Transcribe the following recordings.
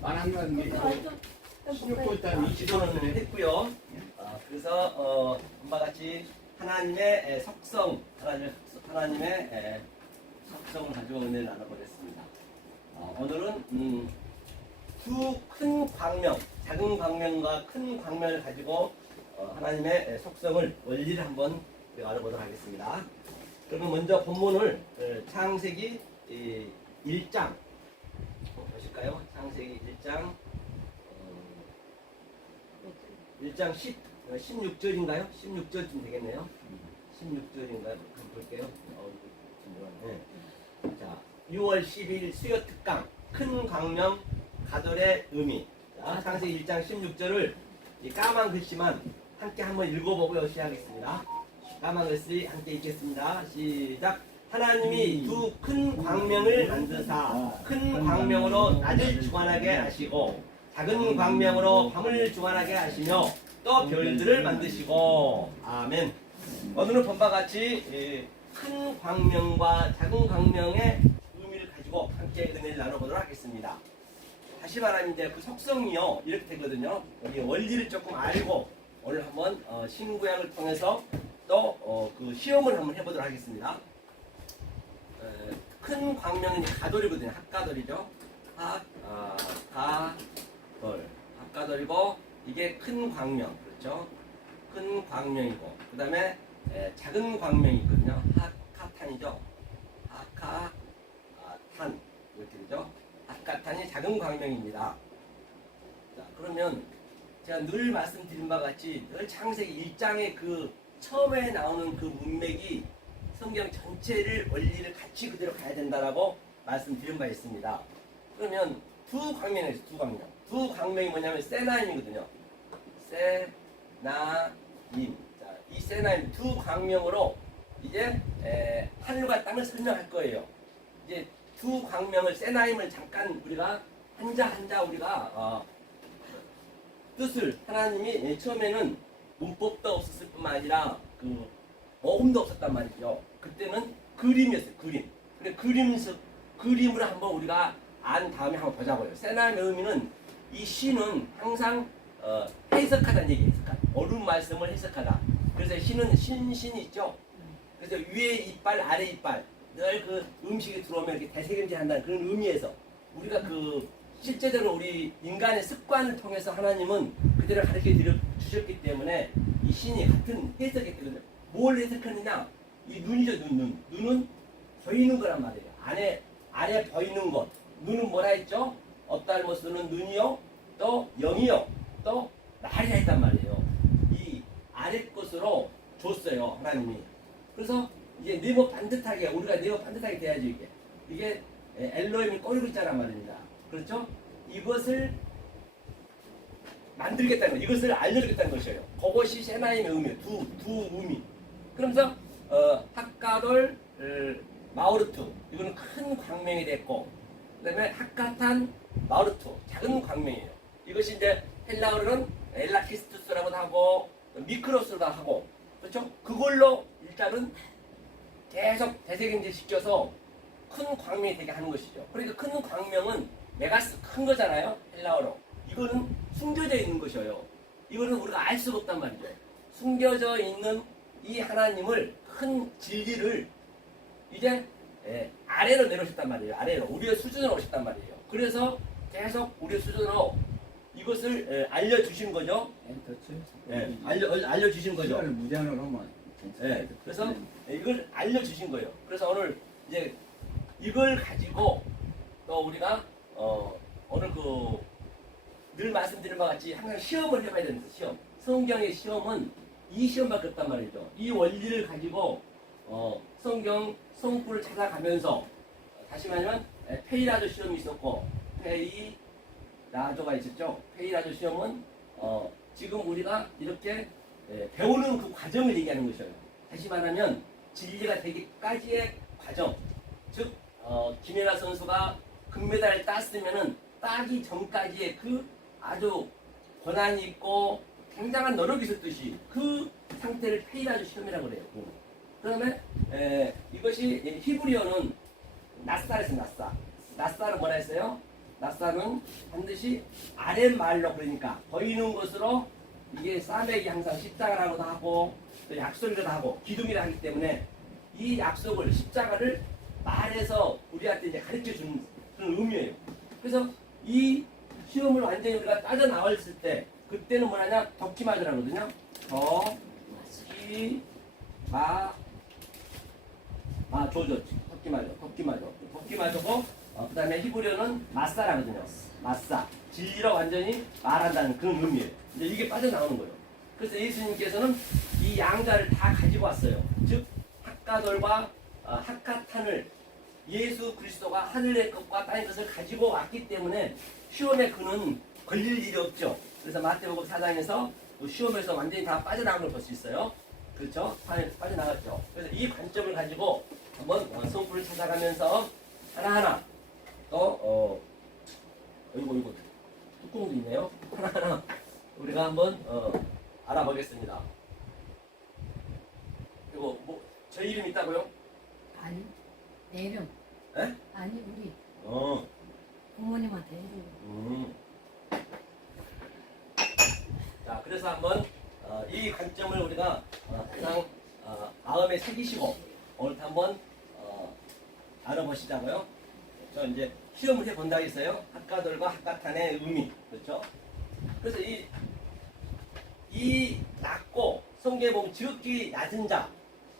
말한다는 게 16분 따위 지도는 했고요. 그래서 엄마 같이 하나님의 속성, 하나님의 속성을 가지고 은혜를 나눠보겠습니다. 오늘은 두 큰 광명, 작은 광명과 큰 광명을 가지고 하나님의 속성을 원리를 한번 알아보도록 하겠습니다. 그러면 먼저 본문을 창세기 1장 보실까요? 창세기 1장 16절인가요? 16절쯤 되겠네요. 16절인가요? 한번 볼게요. 네. 자, 6월 10일 수요 특강 큰 광명 가돌의 의미. 자, 창세기 1장 16절을 이 까만 글씨만 함께 한번 읽어보고요. 시작하겠습니다. 까만 글씨 함께 읽겠습니다. 시작. 하나님이 두 큰 광명을 만드사 큰 광명으로 낮을 주관하게 하시고 작은 광명으로 밤을 주관하게 하시며 또 별들을 만드시고 아멘. 오늘은 본바 같이 큰 광명과 작은 광명의 의미를 가지고 함께 은혜를 나눠보도록 하겠습니다. 다시 말하면 이제 그 속성이요 이렇게 되거든요. 여기 원리를 조금 알고 오늘 한번 신구약을 통해서 또 그 시험을 한번 해보도록 하겠습니다. 큰 광명은 가돌이거든요. 합가돌이죠. 합가돌이고 이게 큰 광명, 그렇죠? 큰 광명이고 그 다음에 작은 광명이 있거든요. 하카탄이죠. 하카탄 이렇게 되죠. 하카탄이 작은 광명입니다. 자, 그러면 제가 늘 말씀드린 바와 같이 늘 창세기 1장의 그 처음에 나오는 그 문맥이 성경 전체를 원리를 같이 그대로 가야 된다라고 말씀드린 바 있습니다. 그러면 두 광명이 있어요. 두 광명이 뭐냐면 세나임이거든요. 세나임. 자, 이 세나임 두 광명으로 이제 하늘과 땅을 설명할 거예요. 이제 두 광명을 세나임을 잠깐 우리가 한자 우리가 뜻을 하나님이 처음에는 문법도 없었을 뿐만 아니라 그 어음도 없었단 말이죠. 그때는 그림이었어요. 그림. 근데 그림으로 한번 우리가 안 다음에 한번 보자고요. 세나임의 의미는 이 시는 항상 해석하다는 얘기예요. 옳은 말씀을 해석하다. 그래서 시는 신이 있죠. 그래서 위에 이빨, 아래 이빨 늘 그 음식이 들어오면 이렇게 대세경제한다는 그런 의미에서 우리가 그 실제적으로 우리 인간의 습관을 통해서 하나님은 그대로 가르쳐 주셨기 때문에 이 신이 같은 해석했거든요. 뭘 해석하느냐? 이 눈이죠, 눈은 보이는 거란 말이에요. 안에 보이는 것. 눈은 뭐라 했죠? 업달모스는 눈이요, 또 영이요, 또 말이라 했단 말이에요. 이 아래 것으로 줬어요, 하나님이. 그래서 이제 네모 반듯하게, 우리가 네모 반듯하게 돼야지 이게 엘로힘이 꼬리고 있잖아 말입니다. 그렇죠? 이것을 만들겠다는 거, 이것을 알려주겠다는 것이에요. 그것이 세나임의 의미예요. 두 의미. 그러면서 학가돌 마우르투 이거는 큰 광명이 됐고, 그다음에 학가탄 마우르투 작은 광명이에요. 이것이 이제 헬라어로는 엘라키스투스라고도 하고 미크로스라고 하고, 그렇죠? 그걸로 일단은 계속 대세경제 시켜서 큰 광명이 되게 하는 것이죠. 그러니까 큰 광명은 메가스 큰 거잖아요. 헬라어로. 이거는 숨겨져 있는 것이에요. 이거는 우리가 알 수가 없단 말이죠. 숨겨져 있는 이 하나님을 큰 진리를 이제 아래로 내려오셨단 말이에요. 아래로 우리의 수준으로 오셨단 말이에요. 그래서 계속 우리의 수준으로 이것을 알려주신 거죠. 알려주신 거죠. 무제한으로 하면 그래서 이걸 알려주신 거예요. 그래서 오늘 이제 이걸 가지고 또 우리가 오늘 늘 말씀드린 바와 같이 항상 시험을 해봐야 되는 거예요. 시험. 성경의 시험은 이 시험밖에 없단 말이죠. 이 원리를 가지고 성경을 찾아가면서 다시 말하면 페이라조 시험이 있었고 페이라조가 있었죠. 페이라조 시험은 지금 우리가 이렇게 배우는 그 과정을 얘기하는 것이에요. 다시 말하면 진리가 되기까지의 과정. 즉 김연아 선수가 금메달을 땄으면은 따기 전까지의 그 아주 권한이 있고 굉장한 노력이 있었듯이 그 상태를 페이라조 시험이라고 그래요. 그 다음에 이것이 히브리어는 나사에서 나사. 낫사는 뭐라 했어요? 낫사는 반드시 아랫말로, 그러니까 보이는 것으로, 이게 싸매기 항상 십자가라고도 하고 또 약속이라도 하고 기둥이라 하기 때문에 이 약속을, 십자가를 말해서 우리한테 이제 가르쳐 주는 그런 의미예요. 그래서 이 시험을 완전히 우리가 따져 나왔을 때, 그때는 뭐냐냐, 덕기마저라거든요. 덕기마저고, 그 다음에 히브리어는 마사라거든요. 마사, 진리로 완전히 말한다는 그런 의미예요. 근데 이게 빠져나오는 거예요. 그래서 예수님께서는 이 양자를 다 가지고 왔어요. 즉 핫가돌과 핫가탄을, 예수 그리스도가 하늘의 것과 땅의 것을 가지고 왔기 때문에 시험에 그는 걸릴 일이 없죠. 그래서 마태복음 4장에서 시험에서 완전히 다 빠져나온 걸 볼 수 있어요. 그렇죠? 빠져나갔죠. 그래서 이 관점을 가지고 한번 성부를 찾아가면서 하나하나 또 이거 뚜껑도 있네요. 하나하나 우리가 한번 알아보겠습니다. 이거 뭐 저 이름 있다고요? 아니, 내 이름. 에? 아니, 우리 어. 부모님한테 이름. 자, 그래서 한번 이 관점을 우리가 항상 마음에 새기시고 오늘 한번 알아보시자고요. 저 이제 시험을 해본다 했어요. 핫가돌과 핫가탄의 의미, 그렇죠? 그래서 이 낮고, 성경에 보면 지극히 낮은 자,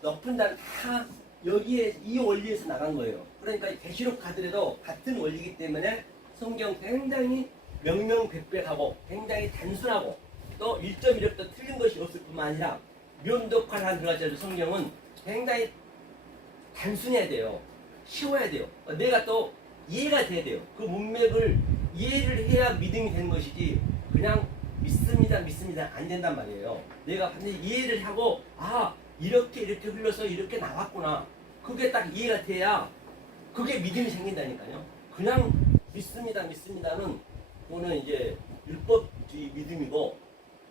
높은 자는 다 여기에 이 원리에서 나간 거예요. 그러니까 계시록 가더라도 같은 원리이기 때문에 성경 굉장히 명명백백하고 굉장히 단순하고 또 1.1도 틀린 것이 없을 뿐만 아니라 면독한 들어가지고 성경은 굉장히 단순해야 돼요. 쉬워야 돼요. 내가 또 이해가 돼야 돼요. 그 문맥을 이해를 해야 믿음이 되는 것이지 그냥 믿습니다 안 된단 말이에요. 내가 반드시 이해를 하고 이렇게 흘러서 이렇게 나왔구나. 그게 딱 이해가 돼야 그게 믿음이 생긴다니까요. 그냥 믿습니다는 그거는 이제 율법주의 믿음이고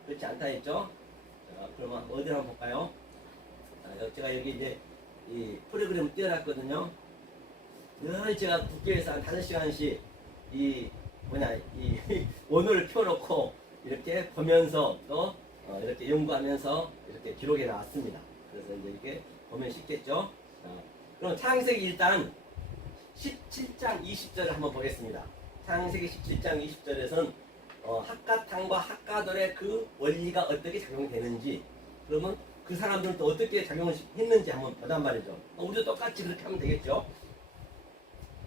그렇지 않다 했죠. 자, 그러면 어디 한번 볼까요? 자, 제가 여기 이제 이 프로그램을 띄워놨거든요. 늘 제가 국회에서 한 5시간씩 이 원어를 펴놓고 이렇게 보면서 또 이렇게 연구하면서 이렇게 기록해 놨습니다. 그래서 이제 이렇게 보면 쉽겠죠. 그럼 창세기 일단 17장 20절을 한번 보겠습니다. 창세기 17장 20절에서는 핫가탄과 핫가돌의 그 원리가 어떻게 작용되는지, 그러면 그 사람들은 또 어떻게 작용을 했는지 한번 보단 말이죠. 우리도 똑같이 그렇게 하면 되겠죠.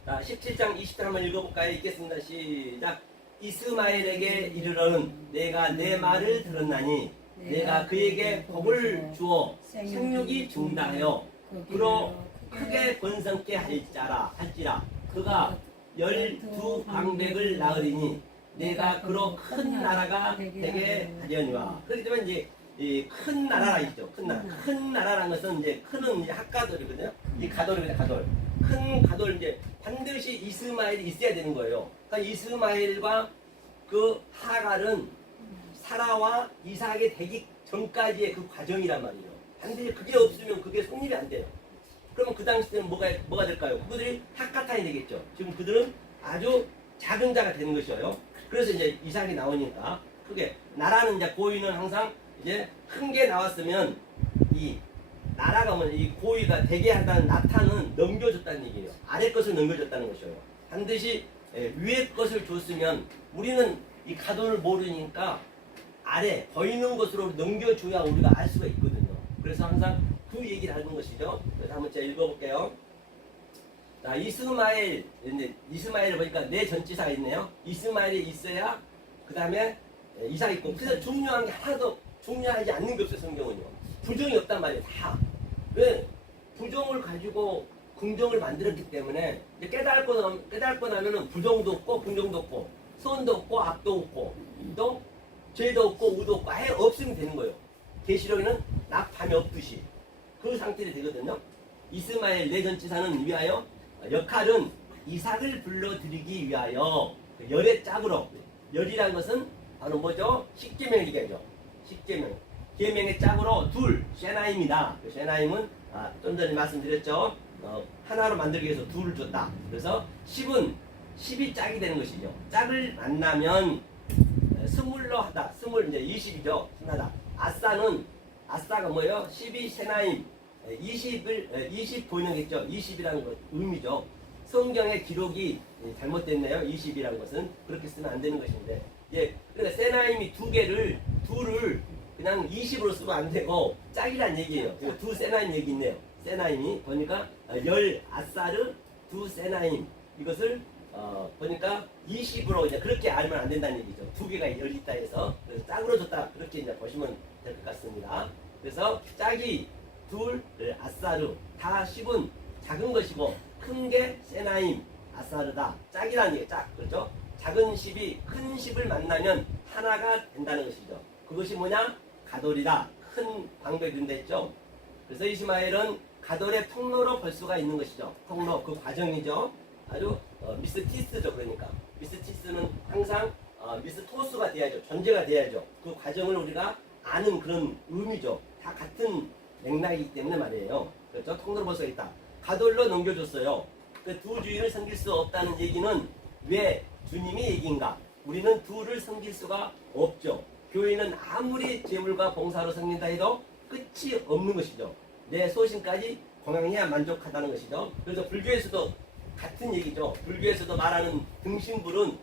자, 17장 20절 한번 읽어볼까요? 읽겠습니다. 시작. 이스마엘에게 이르러는 내가 내 말을 들었나니 내가 그에게 복을 주어 생육이 중다하여 그로 크게 번성케 할지라 그가 12방백을 낳으리니 내가 그로 큰 나라가 되게 하려니와. 그렇기 때문에 이제 이 큰 나라라 있죠. 큰 나라라는 것은 이제 큰은 이제 핫가돌이거든요. 이 가돌이거든요. 가돌. 큰 가돌, 이제 반드시 이스마엘이 있어야 되는 거예요. 그러니까 이스마엘과 그 하갈은 사라와 이삭이 되기 전까지의 그 과정이란 말이에요. 반드시 그게 없으면 그게 성립이 안 돼요. 그러면 그 당시 때는 뭐가 될까요? 그들이 핫가탄이 되겠죠. 지금 그들은 아주 작은 자가 되는 것이에요. 그래서 이제 이삭이 나오니까 크게. 나라는 이제 고위는 항상 이제 큰 게 나왔으면 이 나라가 뭐 이 고위가 되게 한다는 나타는 넘겨줬다는 얘기예요. 아래 것을 넘겨줬다는 것이에요. 반드시 위에 것을 줬으면 우리는 이 가도를 모르니까 아래 보이는 것으로 넘겨줘야 우리가 알 수가 있거든요. 그래서 항상 그 얘기를 하는 것이죠. 그래서 한번 제가 읽어볼게요. 자, 이스마엘을 보니까 네 전치사가 있네요. 이스마엘이 있어야 그 다음에 이삭이 있고. 그래서 중요한 게 하나도 중요하지 않는 게 없어요. 성경은요. 부정이 없단 말이에요. 다. 왜? 부정을 가지고 긍정을 만들었기 때문에 깨달고 나면은 부정도 없고 긍정도 없고 선도 없고 악도 없고 또 죄도 없고 우도 없고 아예 없으면 되는 거예요. 계시록에는 낮 밤이 없듯이 그 상태로 되거든요. 이스마엘 네 전치사는 위하여 역할은 이삭을 불러들이기 위하여 열의 짝으로. 열이라는 것은 바로 뭐죠? 십계명 얘기하죠. 십계명. 계명의 짝으로 둘, 쉐나임이다. 쉐나임은 좀 전에 말씀드렸죠. 하나로 만들기 위해서 둘을 줬다. 그래서 10은 10이 짝이 되는 것이죠. 짝을 만나면 스물로 하다. 스물 이제 20이죠. 신나다. 아싸가 뭐예요? 12 세나임. 20 번역했죠. 20이라는 것 의미죠. 성경의 기록이 잘못됐네요. 20이라는 것은 그렇게 쓰면 안 되는 것인데, 예, 그러니까 세나임이 둘을 그냥 20으로 쓰면 안 되고 짝이란 얘기예요. 두 세나임 얘기 있네요. 세나임이 보니까 열 아싸르 두 세나임, 이것을 보니까 20으로 이제 그렇게 알면 안 된다는 얘기죠. 두 개가 열 있다 해서 그래서 짝으로 줬다, 그렇게 이제 보시면 될 것 같습니다. 그래서 짝이 둘 아싸르, 다 10은 작은 것이고 큰 게 세나임 아싸르다. 짝이라는 얘기, 짝, 그렇죠? 작은 10이 큰 10을 만나면 하나가 된다는 것이죠. 그것이 뭐냐? 가돌이다. 큰 방법이 된다 했죠. 그래서 이스마엘은 가돌의 통로로 볼 수가 있는 것이죠. 통로, 그 과정이죠. 아주 미스티스죠. 그러니까 미스티스는 항상 미스토스가 돼야죠. 존재가 돼야죠. 그 과정을 우리가 아는 그런 의미죠. 다 같은 맥락이기 때문에 말이에요. 그렇죠? 통로로 볼 수가 있다. 가돌로 넘겨줬어요. 그 두 주인을 섬길 수 없다는 얘기는 왜 주님이 얘기인가? 우리는 둘을 섬길 수가 없죠. 교회는 아무리 재물과 봉사로 섬긴다 해도 끝이 없는 것이죠. 내 소신까지 공양해야 만족하다는 것이죠. 그래서 불교에서도 같은 얘기죠. 불교에서도 말하는 등신불은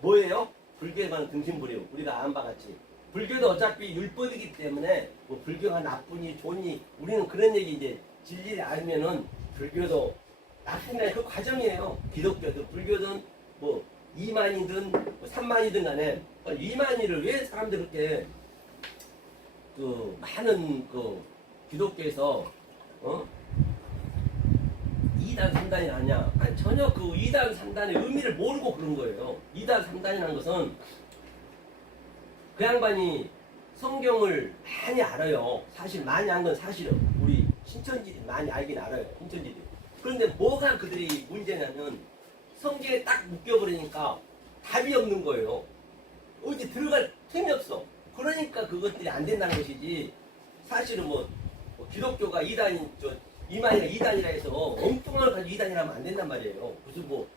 뭐예요? 불교에 말하는 등신불이요. 우리가 아는 바와 같이. 불교도 어차피 율법이기 때문에 뭐 불교가 나쁘니 좋니, 우리는 그런 얘기 이제 진리를 알면은 불교도 나쁜데 그 과정이에요. 기독교도 불교든 뭐 2만이든 뭐 3만이든 간에 2만이를 왜 사람들이 그렇게 그 많은 그 기독교에서 2단 3단이 아니야. 아니, 전혀 그 2단 3단의 의미를 모르고 그런 거예요. 2단 3단이라는 것은 그 양반이 성경을 많이 알아요. 사실 많이 안 건 사실은 우리 신천지들이 많이 알긴 알아요. 신천지들이. 그런데 뭐가 그들이 문제냐면 성경에 딱 묶여버리니까 답이 없는 거예요. 어디 들어갈 틈이 없어. 그러니까 그것들이 안 된다는 것이지. 사실은 뭐 기독교가 2단이 이만희가 2단이라 해서 엉뚱한 걸 가지고 2단이라면 안 된단 말이에요. 무슨 뭐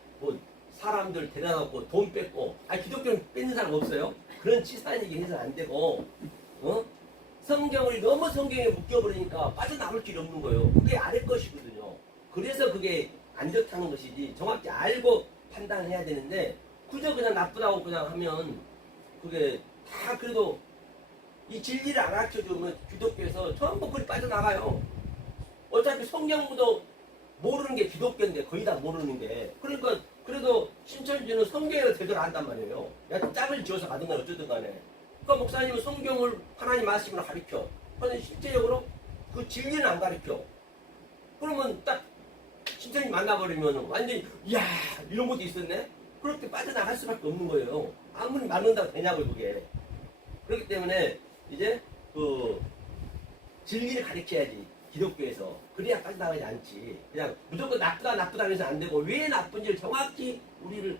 사람들 데려다놓고 돈 뺏고, 기독교는 뺏는 사람 없어요? 그런 치사한 얘기 해서는 안 되고, 성경을 너무 성경에 묶여버리니까 빠져나올 길이 없는 거예요. 그게 아래 것이거든요. 그래서 그게 안 좋다는 것이지. 정확히 알고 판단해야 되는데, 그저 그냥 나쁘다고 그냥 하면, 그게 다 그래도 이 진리를 안 가르쳐주면 기독교에서 전부 그리 빠져나가요. 어차피 성경도 모르는 게 기독교인데, 거의 다 모르는 게. 그러니까 그래도 신천지는 성경을 제대로 안단 말이에요. 야, 짝을 지어서 가든가 어쩌든 간에. 그러니까 목사님은 성경을 하나님 말씀으로 가르쳐. 그런데 실제적으로 그 진리는 안 가르쳐. 그러면 딱 신천지 만나버리면 완전히 이야, 이런 것도 있었네? 그렇게 빠져나갈 수밖에 없는 거예요. 아무리 맞는다고 되냐고요, 그게. 그렇기 때문에 이제 그 진리를 가르쳐야지, 기독교에서. 그래야 빠져나가지 않지. 그냥 무조건 나쁘다 해서 안 되고, 왜 나쁜지를 정확히 우리를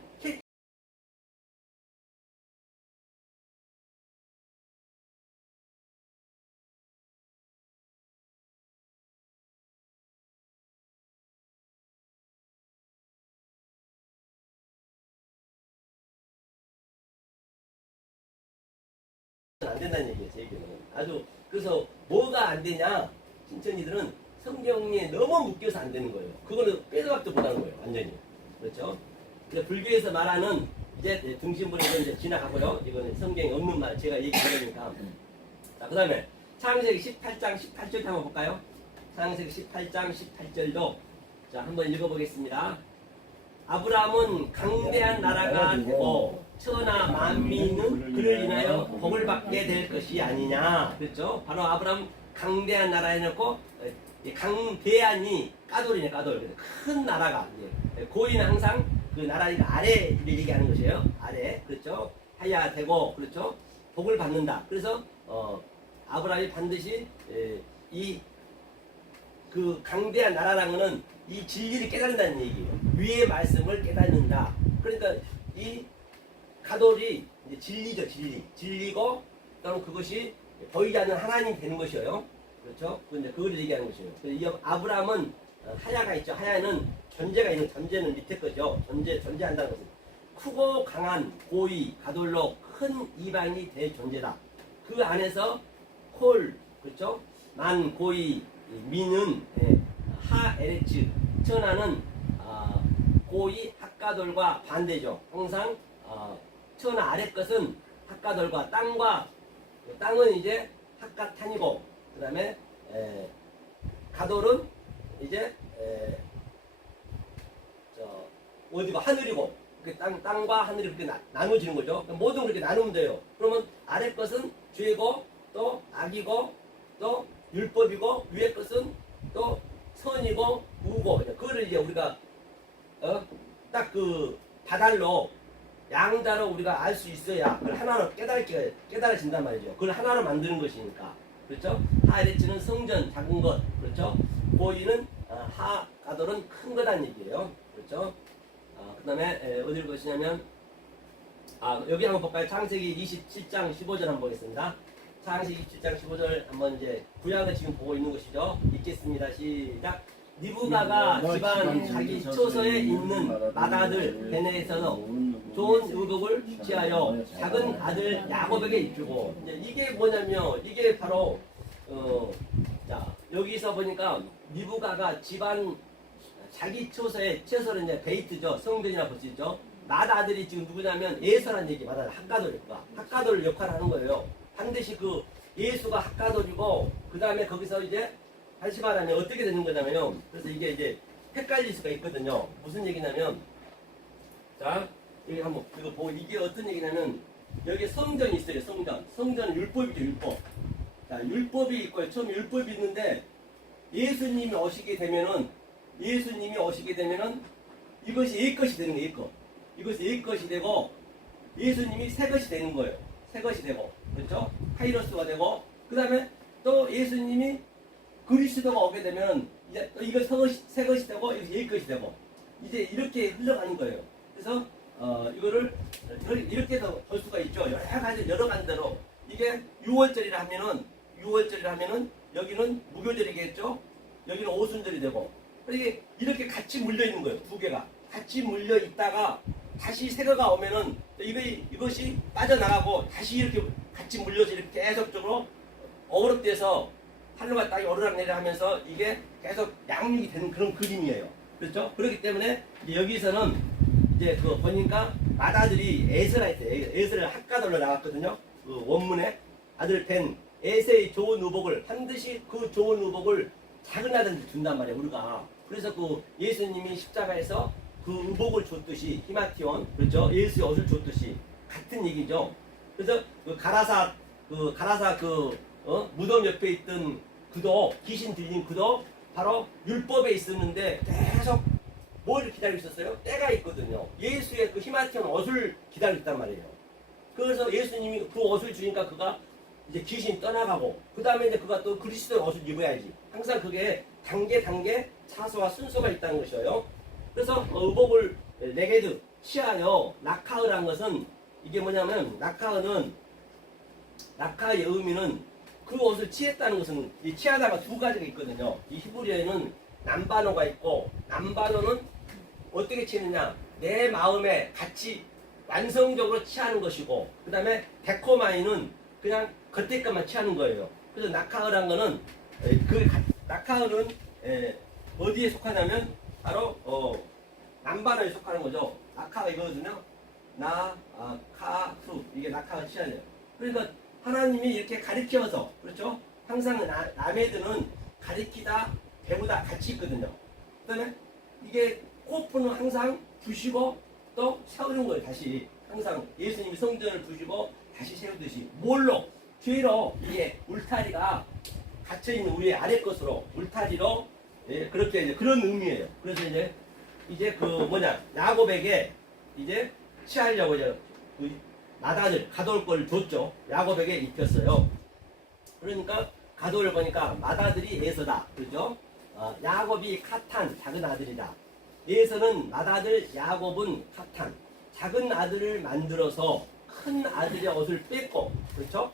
안 된다는 얘기예요, 제 얘기는. 아주, 그래서 뭐가 안 되냐? 신천지들은 성경에 너무 묶여서 안 되는 거예요. 그거는 빼도 박도 못하는 거예요, 완전히. 그렇죠? 근데 불교에서 말하는 이제 등신불은 이제 지나가고요. 이거는 성경에 없는 말, 제가 얘기한 거니까. 자, 그 다음에 창세기 18장 18절 한번 볼까요? 창세기 18장 18절도 자, 한번 읽어보겠습니다. 아브라함은 강대한 나라가 되고 천하 만민은 그를 인하여 복을 받게 될 것이 아니냐. 그렇죠? 바로 아브라함 강대한 나라에 놓고 강대한이 까돌이네, 까돌. 큰 나라가. 고인은 항상 그 나라의 아래를 얘기하는 것이에요. 아래. 그렇죠? 하야 되고, 그렇죠? 복을 받는다. 그래서 아브라함이 반드시 그 강대한 나라라는 것은 이 진리를 깨닫는다는 얘기예요. 위의 말씀을 깨닫는다. 그러니까 이 가돌이 이제 진리죠, 진리. 진리고, 그다음 그것이 보이지 않는 하나님 되는 것이에요. 그렇죠? 그걸 얘기하는 것이에요. 이 아브라함은 하야가 있죠. 하야는 존재가 있는, 존재는 밑에 거죠. 존재한다는 것은. 크고 강한 고위 가돌로 큰 이방이 될 존재다. 그 안에서 콜 그렇죠? 만 고위 미는 하 에레츠 천하는 고위 학가돌과 반대죠. 항상 천하 아래 것은 학가돌과 땅은 이제 학가탄이고 그다음에 가돌은 이제 어디가 하늘이고 땅과 하늘이 그렇게 나눠지는 거죠. 모든 그렇게 나누면 돼요. 그러면 아래 것은 죄고 또 악이고 또 율법이고 위에 것은 또 선이고 우고 그거를 이제 우리가 딱 그 다달로 양자로 우리가 알 수 있어야 그걸 하나로 깨달아진단 말이죠. 그걸 하나로 만드는 것이니까 그렇죠. 하에레츠는 성전 작은 것 그렇죠. 고위는 하가돌은 큰 거란 얘기예요. 그렇죠. 그 다음에 어디를 보시냐면 여기 한번 볼까요? 창세기 27장 15절 한번 보겠습니다. 창세기 27장 15절 한번 이제 구약을 지금 보고 있는 것이죠. 읽겠습니다. 시작. 니브가가 집안 자기 처소에 있는 마다들 베네에서 좋은 의복을 취하여 작은 아들 야곱에게 입히고 이게 뭐냐면 이게 바로 자 여기서 보니까 니브가가 집안 자기 처소에 처소는 이제 베이트죠. 성전이라 볼 수 있죠. 마다들이 지금 누구냐면 예서란 얘기 마다 학가돌 역할을 하는 거예요. 반드시 그 예수가 학가돌이고 그 다음에 거기서 이제 다시 말하면 어떻게 되는 거냐면요. 그래서 이게 이제 헷갈릴 수가 있거든요. 무슨 얘기냐면 자 여기 한번 이거 보고 이게 어떤 얘기냐면 여기 성전이 있어요. 성전은 율법이죠. 율법. 자 율법이 있고요. 처음 율법이 있는데 예수님이 오시게 되면은 이것이 옛것이 되는 거예요. 옛것. 이것이 옛것이 되고 예수님이 새것이 되는 거예요. 새것이 되고 그렇죠? 카이로스가 되고 그 다음에 또 예수님이 그리스도가 오게 되면 이제 또 이거 새것이 되고 이것이 옛것이 되고 이제 이렇게 흘러가는 거예요. 그래서 이거를 이렇게도 볼 수가 있죠. 여러 가지대로 이게 6월절이라 하면은 여기는 무교절이겠죠. 여기는 오순절이 되고 이렇게 같이 물려 있는 거예요. 두 개가 같이 물려 있다가 다시 새거가 오면은 이것이 빠져나가고 다시 이렇게 같이 물려서 이렇게 계속적으로 어그룹돼서 하늘과 땅이 오르락내리락 하면서 이게 계속 양육이 되는 그런 그림이에요. 그렇죠? 그렇기 때문에 여기서는 이제 그 보니까 마다들이 에스라 했어요. 에스라 학가돌로 나왔거든요. 그 원문에 아들 벤 에세의 좋은 의복을 반드시 그 좋은 의복을 작은 아들한테 준단 말이에요. 우리가 그래서 그 예수님이 십자가에서 그 의복을 줬듯이 히마티온 그렇죠? 예수의 옷을 줬듯이 같은 얘기죠. 그래서 그 가라사 무덤 옆에 있던 그도 귀신 들린 그도 바로 율법에 있었는데 계속 뭘 기다리고 있었어요? 때가 있거든요. 예수의 그 히마티온 옷을 기다리고 있단 말이에요. 그래서 예수님이 그 옷을 주니까 그가 이제 귀신이 떠나가고 그 다음에 이제 그가 또 그리스도의 옷을 입어야지. 항상 그게 단계 차수와 순서가 있다는 것이에요. 그래서 의복을 네게드 취하여 낙하의란 것은 이게 뭐냐면 낙하의 의미는 그 옷을 취했다는 것은 이 취하다가 두 가지가 있거든요. 이 히브리어에는 남바노가 있고 남바노는 어떻게 취느냐 내 마음에 같이 완성적으로 취하는 것이고 그 다음에 데코마이는 그냥 겉에 것만 취하는 거예요. 그래서 낙하의란 거는 낙하의는 어디에 속하냐면 바로 남바노에 속하는 거죠. 낙하가 이거거든요. 나카수 이게 낙하가 취하네요. 그러니까 하나님이 이렇게 가리켜서 그렇죠? 항상 남애들은 가리키다 배우다 같이 있거든요. 그다음에 이게 코프는 항상 부시고 또 세우는 거예요. 다시 항상 예수님이 성전을 부시고 다시 세우듯이 뭘로? 죄로 이게 울타리가 갇혀 있는 우리의 아래 것으로 울타리로 그렇게 이제 그런 의미예요. 그래서 이제 그 야곱에게 이제 취하려고 이제 그 마다들 가돌 걸 줬죠. 야곱에게 입혔어요. 그러니까 가돌을 보니까 마다들이 에서다. 그죠? 야곱이 카탄 작은 아들이다. 에서는 마다들, 야곱은 카탄 작은 아들을 만들어서 큰 아들의 옷을 뺐고 그렇죠?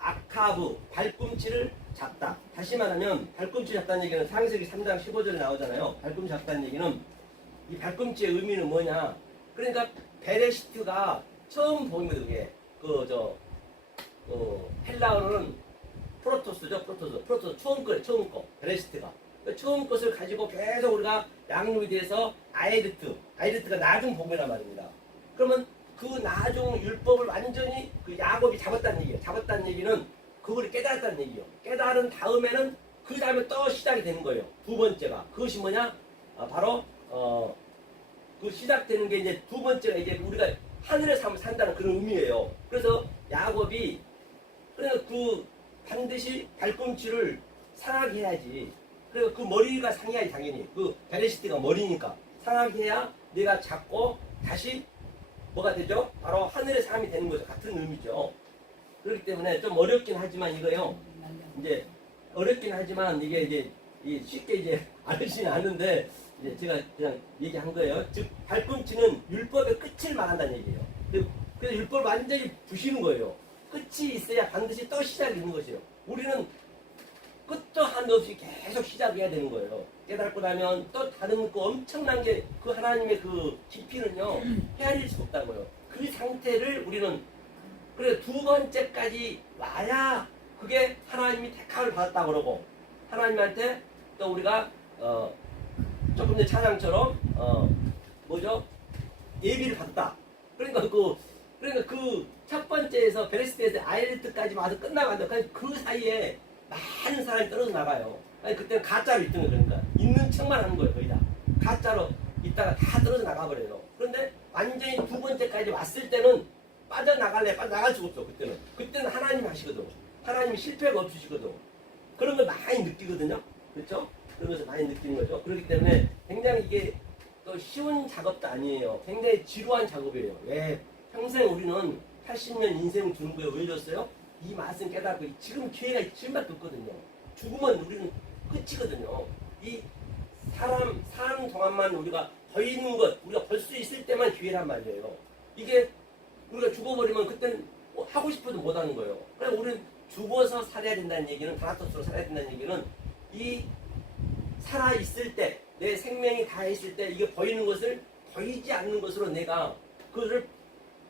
아카브 발꿈치를 잡다. 다시 말하면 발꿈치 잡다는 얘기는 창세기 3장 15절에 나오잖아요. 발꿈치 잡다는 얘기는 이 발꿈치의 의미는 뭐냐? 그러니까 베레시트가 처음 본 거예요. 그게 헬라어로는 프로토스죠. 프로토스 처음 거 베레시트가. 처음 것을 가지고 계속 우리가 양육에 대해서 아이르트가 나중 복음이란 말입니다. 그러면 그 나중 율법을 완전히 그 야곱이 잡았다는 얘기예요. 잡았다는 얘기는 그걸 깨달았다는 얘기예요. 깨달은 다음에는 그 다음에 또 시작이 되는 거예요. 두 번째가 그것이 뭐냐? 바로 그 시작되는 게 이제 두 번째가 이제 우리가 하늘의 삶을 산다는 그런 의미예요. 그래서 야곱이 그러니까 그 반드시 발꿈치를 상하게 해야지. 그리고 그 머리가 상해야지 당연히. 그 베레시트가 머리니까 상하게 해야 내가 잡고 다시 뭐가 되죠? 바로 하늘의 삶이 되는 거죠. 같은 의미죠. 그렇기 때문에 좀 어렵긴 하지만 이거요. 이제 어렵긴 하지만 이게 이제 쉽게 이제 알지는 않는데 이제 제가 그냥 얘기한 거예요. 즉 발꿈치는 율법의 끝을 말한다는 얘기예요. 그래서 율법을 완전히 부시는 거예요. 끝이 있어야 반드시 또 시작이 있는 것이에요. 우리는 끝도 한도 없이 계속 시작해야 되는 거예요. 깨닫고 나면 또 다른 그 엄청난 게 그 하나님의 그 깊이는요 헤아릴 수 없다고요. 그 상태를 우리는 그래 두 번째까지 와야 그게 하나님이 택함을 받았다고 그러고 하나님한테 또 우리가 조금 전에 찬양처럼 뭐죠? 예비를 받았다. 그러니까 그 첫 번째에서 베레시트에서 아이르트까지 와서 끝나면 안 돼. 그 사이에 많은 사람이 떨어져 나가요. 아니 그때는 가짜로 있던 거예요. 그러니까 있는 척만 하는 거예요. 거의 다 가짜로 있다가 다 떨어져 나가버려요. 그런데 완전히 두 번째까지 왔을 때는 빠져나갈 수가 없어. 그때는 하나님이 하시거든. 하나님이 실패가 없으시거든. 그런 걸 많이 느끼거든요. 그렇죠? 그런 것을 많이 느끼는 거죠. 그렇기 때문에 굉장히 이게 또 쉬운 작업도 아니에요. 굉장히 지루한 작업이에요. 왜? 평생 우리는 80년 인생을 주는 거예요. 왜 줬어요? 이 말씀 깨닫고 지금 기회가 지금밖에 없거든요. 죽으면 우리는 끝이거든요. 이 사는 동안만 우리가 보이는 것, 우리가 볼 수 있을 때만 기회란 말이에요. 이게 우리가 죽어버리면 그때는 하고 싶어도 못하는 거예요. 그래서 우리는 죽어서 살아야 된다는 얘기는 다나토스로 살아야 된다는 얘기는 이 살아있을 때 내 생명이 다했을 때 이게 보이는 것을 보이지 않는 것으로 내가 그것을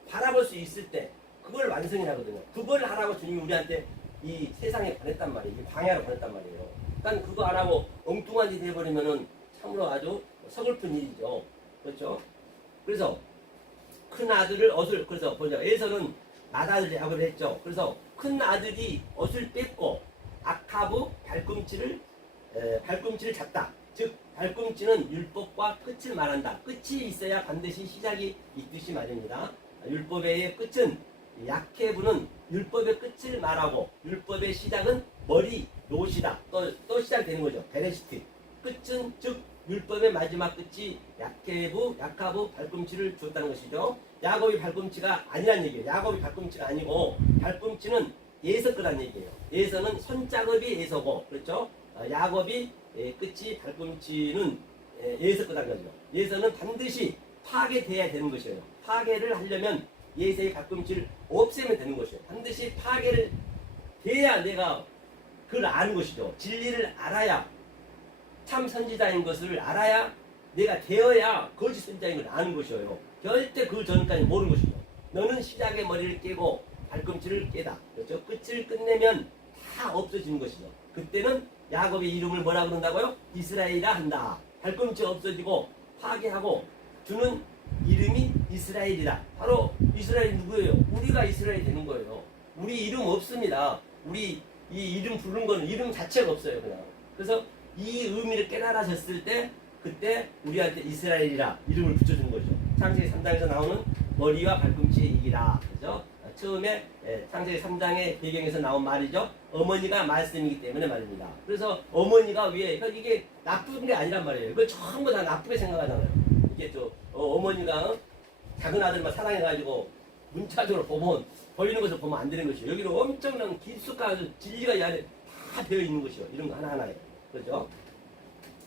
바라볼 수 있을 때 그걸 완성이라거든요. 그걸 하라고 주님이 우리한테 이 세상에 보냈단 말이에요. 이 광야로 보냈단 말이에요. 그러니까 그거 안 하고 엉뚱한 짓 해버리면은 참으로 아주 서글픈 일이죠. 그렇죠? 그래서 큰 아들을 그래서 보자. 에서는 맏아들 야곱을 했죠. 그래서 큰 아들이 옷을 뺏고 아카브 발꿈치를 잡다. 즉 발꿈치는 율법과 끝을 말한다. 끝이 있어야 반드시 시작이 있듯이 말입니다. 율법의 끝은 야케브는 율법의 끝을 말하고 율법의 시작은 머리 노시다. 또 시작되는 거죠. 베레시트. 끝은 즉 율법의 마지막 끝이 야카브 발꿈치를 줬다는 것이죠. 야곱이 발꿈치가 아니란 얘기예요. 야곱이 발꿈치가 아니고 발꿈치는 예서 거란 얘기예요. 예서는 손작업이 예서고 그렇죠. 야곱이 끝이 발꿈치는 예서 거란 거죠. 예서는 반드시 파괴돼야 되는 것이에요. 파괴를 하려면 예서의 발꿈치를 없애면 되는 것이에요. 반드시 파괴를 돼야 내가 그걸 아는 것이죠. 진리를 알아야 참 선지자인 것을 알아야 내가 되어야 거짓 선지자인 걸 아는 것이에요. 절대 그 전까지 모르는 것이죠. 너는 시작의 머리를 깨고 발꿈치를 깨다. 그렇죠? 끝을 끝내면 다 없어지는 것이죠. 그때는 야곱의 이름을 뭐라 그런다고요? 이스라엘이라 한다. 발꿈치 없어지고 파괴하고 주는 이름이 이스라엘이라. 바로 이스라엘이 누구예요? 우리가 이스라엘이 되는 거예요. 우리 이름 없습니다. 우리 이 이름 부르는 거는 이름 자체가 없어요. 그냥. 그래서 이 의미를 깨달아졌을 때 그때 우리한테 이스라엘이라 이름을 붙여주는 거죠. 창세기 3장에서 나오는 머리와 발꿈치의 얘기라. 그죠? 처음에 창세기 3장의 배경에서 나온 말이죠. 어머니가 말씀이기 때문에 말입니다. 그래서 어머니가 왜? 그러니까 이게 나쁜 게 아니란 말이에요. 이걸 전부 다 나쁘게 생각하잖아요. 이게 어머니가 작은 아들만 사랑해가지고 문자적으로 보이는 것을 보면 안 되는 것이에요. 여기는 엄청난 깊숙한 진리가 이 안에 다 되어 있는 것이요. 이런 거 하나하나에. 그렇죠?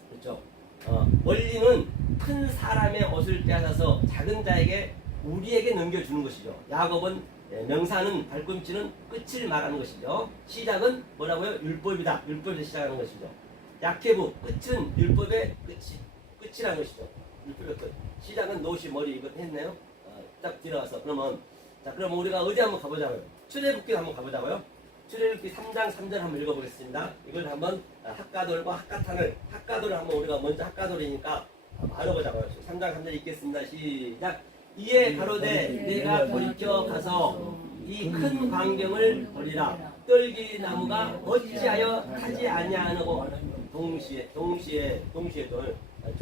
그렇죠? 원리는 큰 사람의 옷을 빼앗아서 작은 자에게 우리에게 넘겨주는 것이죠. 야곱은 명사는 발꿈치는 끝을 말하는 것이죠. 시작은 뭐라고요? 율법이다. 율법에서 시작하는 것이죠. 야케브 끝은 율법의 끝이라는 것이죠. 시작은 노시 머리 이거 했네요. 딱 들어가서 그러면 자 그럼 우리가 어디 한번 가보자고요. 출애굽기 한번 가보자고요. 출애굽기 3장 3절 한번 읽어보겠습니다. 이걸 한번 학가돌과 학가돌을 한번 우리가 먼저 학가돌이니까 알아보자고요. 3장 3절 읽겠습니다. 시작. 이에 가로되 내가 돌이켜 가서 이 큰 광경을 보리라. 떨기 나무가 어찌하여 타지 아니하고 동시에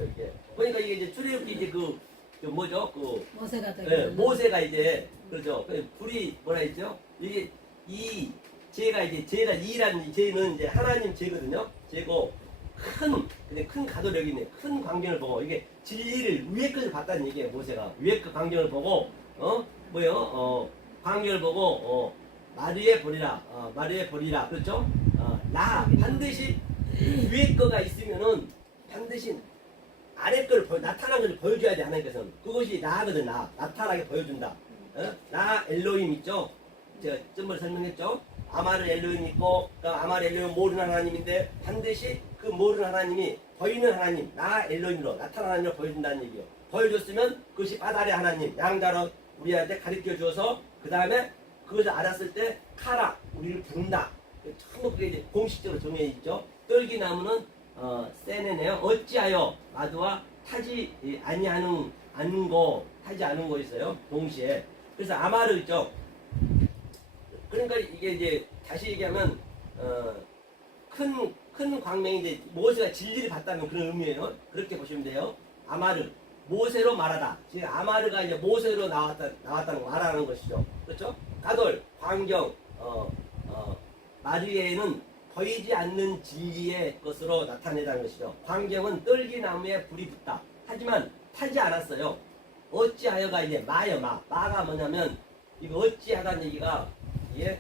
이게 그러니까 이게 이제 출애굽기 이제 그 뭐죠 모세가 모세가 이제 그렇죠. 불이 뭐라 했죠? 이게 이 제가 이라는 제는 이제 하나님 제거든요. 제고 큰 가도력이 있네. 큰 광경을 보고 이게 진리를 위에 것을 봤다는 얘기예요. 모세가 위에 그 광경을 보고 광경을 보고 마리에 보리라 그렇죠? 나 반드시 위에 거가 있으면은 반드시 아래 걸 나타난 걸 보여줘야 돼. 하나님께서는 그것이 나거든. 나타나게 보여준다. 나 엘로힘 있죠? 제가 전번에 설명했죠? 아마르 엘로힘 있고 아마르 엘로힘 모르는 하나님인데 반드시 그 모르는 하나님이 보이는 하나님 나 엘로힘으로 나타나는 하나님으로 보여준다는 얘기예요. 보여줬으면 그것이 바다의 하나님 양자로 우리한테 가르쳐 주어서 그 다음에 그것을 알았을 때 카라 우리를 부른다. 전부 그게 이제 공식적으로 정해 있죠. 떨기나무는 세네네요. 어찌하여 마두와 타지 않은 거 있어요. 동시에. 그래서 아마르 있죠. 그러니까 이게 이제 다시 얘기하면 큰 광명이 이제 모세가 진리를 봤다는 그런 의미예요. 그렇게 보시면 돼요. 아마르 모세로 말하다. 지금 아마르가 이제 모세로 나왔다는 거 말하는 것이죠. 그렇죠? 가돌 광경 마리에는 보이지 않는 진리의 것으로 나타내다는 것이죠. 광경은 떨기나무에 불이 붙다. 하지만 타지 않았어요. 어찌하여가 이제 마가 뭐냐면 이거 어찌하다는 얘기가 이게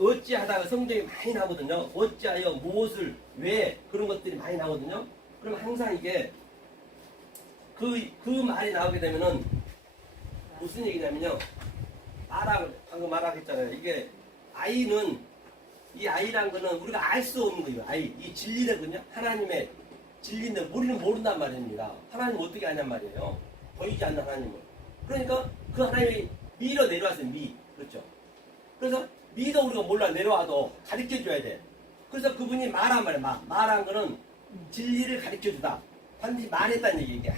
어찌하다가 성경이 많이 나오거든요. 어찌하여 무엇을 왜 그런 것들이 많이 나오거든요. 그럼 항상 이게 그 말이 나오게 되면은 무슨 얘기냐면요. 방금 말하겠잖아요. 이게 이 아이란 거는 우리가 알 수 없는 거예요. 이 진리거든요. 하나님의 진리인데 우리는 모른단 말입니다. 하나님 어떻게 아냔 말이에요. 보이지 않는 하나님을. 그러니까 그 하나님이 미로 내려왔어요. 그렇죠. 그래서 미도 우리가 몰라 내려와도 가르쳐 줘야 돼. 그래서 그분이 말한 말이야. 말한 거는 진리를 가르쳐 주다. 반드시 말했다는 얘기야.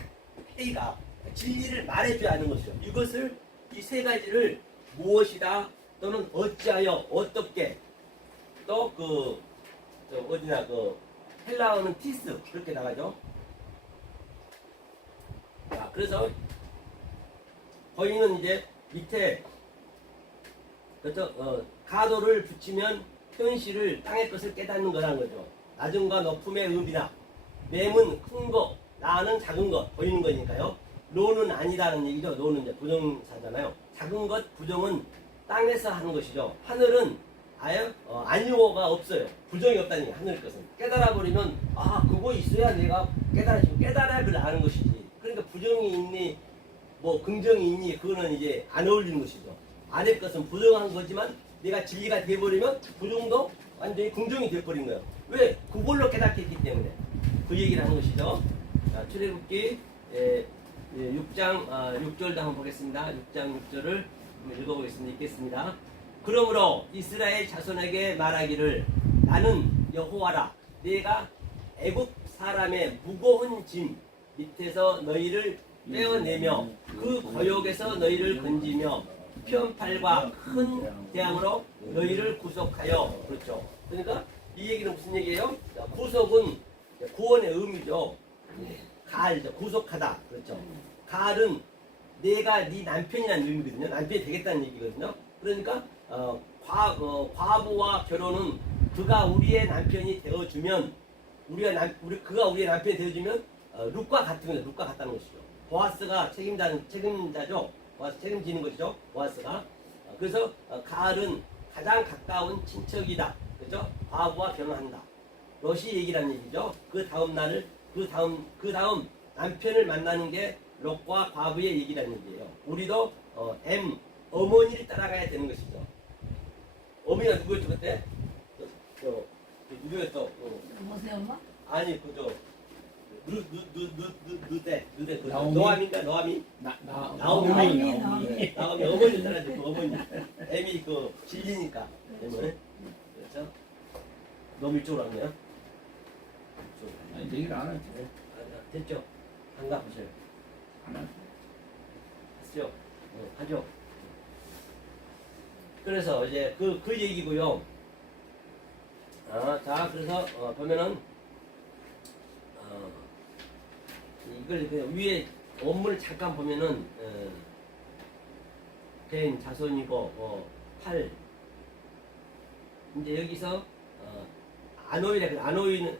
회의가 진리를 말해줘야 하는 것이죠. 이것을 이 세 가지를 무엇이다 또는 어찌하여 어떻게 또 헬라어는 티스 그렇게 나가죠. 자, 그래서 거인은 이제 밑에 가도를 붙이면 현실을 땅의 것을 깨닫는 거라는 거죠. 낮음과 높음의 의미나 맴은 큰 거, 나는 작은 것 보이는 거니까요. 노는 아니다는 얘기죠. 노는 이제 부정사잖아요. 작은 것 부정은 땅에서 하는 것이죠. 하늘은 아예 아니오가 없어요. 부정이 없다는 얘기. 하늘 것은 깨달아 버리면 그거 있어야 내가 깨달아야 그걸 아는 것이지. 그러니까 부정이 있니 뭐 긍정이 있니 그거는 이제 안 어울리는 것이죠. 아래 것은 부정한 거지만 내가 진리가 돼버리면 부정도 완전히 긍정이 돼버린 거예요. 왜? 그걸로 깨닫게 했기 때문에 그 얘기를 하는 것이죠. 자, 출애굽기 6장 6절도 한번 보겠습니다. 6장 6절을 한번 읽어보겠습니다. 읽겠습니다. 그러므로 이스라엘 자손에게 말하기를 나는 여호와라. 내가 애굽 사람의 무거운 짐 밑에서 너희를 떼어내며 그 거역에서 너희를 건지며 편팔과 큰 재앙으로 너희를 구속하여. 그렇죠. 그러니까 이 얘기는 무슨 얘기예요? 구속은 구원의 의미죠. 가알이죠. 구속하다. 그렇죠. 가알은 내가 네 남편이라는 의미거든요. 남편이 되겠다는 얘기거든요. 그러니까 과부와 결혼은 그가 우리의 남편이 되어주면 그가 우리의 남편이 되어주면 룻과 같은 거죠. 룻과 같다는 것이죠. 보아스가 책임자죠. 보아스 책임지는 것이죠. 보아스가. 그래서 가알은 가장 가까운 친척이다. 그죠? 과부와 결혼한다. 롯이 얘기라는 얘기죠. 그 다음 남편을 만나는 게 롯과 과부의 얘기라는 얘기예요. 우리도 어머니를 따라가야 되는 것이죠. 어머니가 누구였죠 그때? 누구였어? 모세 엄마? 아니 누대 나오미? 노아미인가 노아미? 나오미. 나오미. 나오미 어머니 따라주고 어머니. 애미 그 진리니까. 애머니. 그렇죠? 너무 이쪽으로 왔네요. 아니 얘기를 안 하지. 네. 됐죠? 반가 보세요. 안 하지. 됐죠? 하죠. 그래서 이제 그 얘기고요. 자, 그래서 보면은 이걸 그 위에 원문을 잠깐 보면은 된 자손이고 팔 이제 여기서 아노이라 그래. 아노이는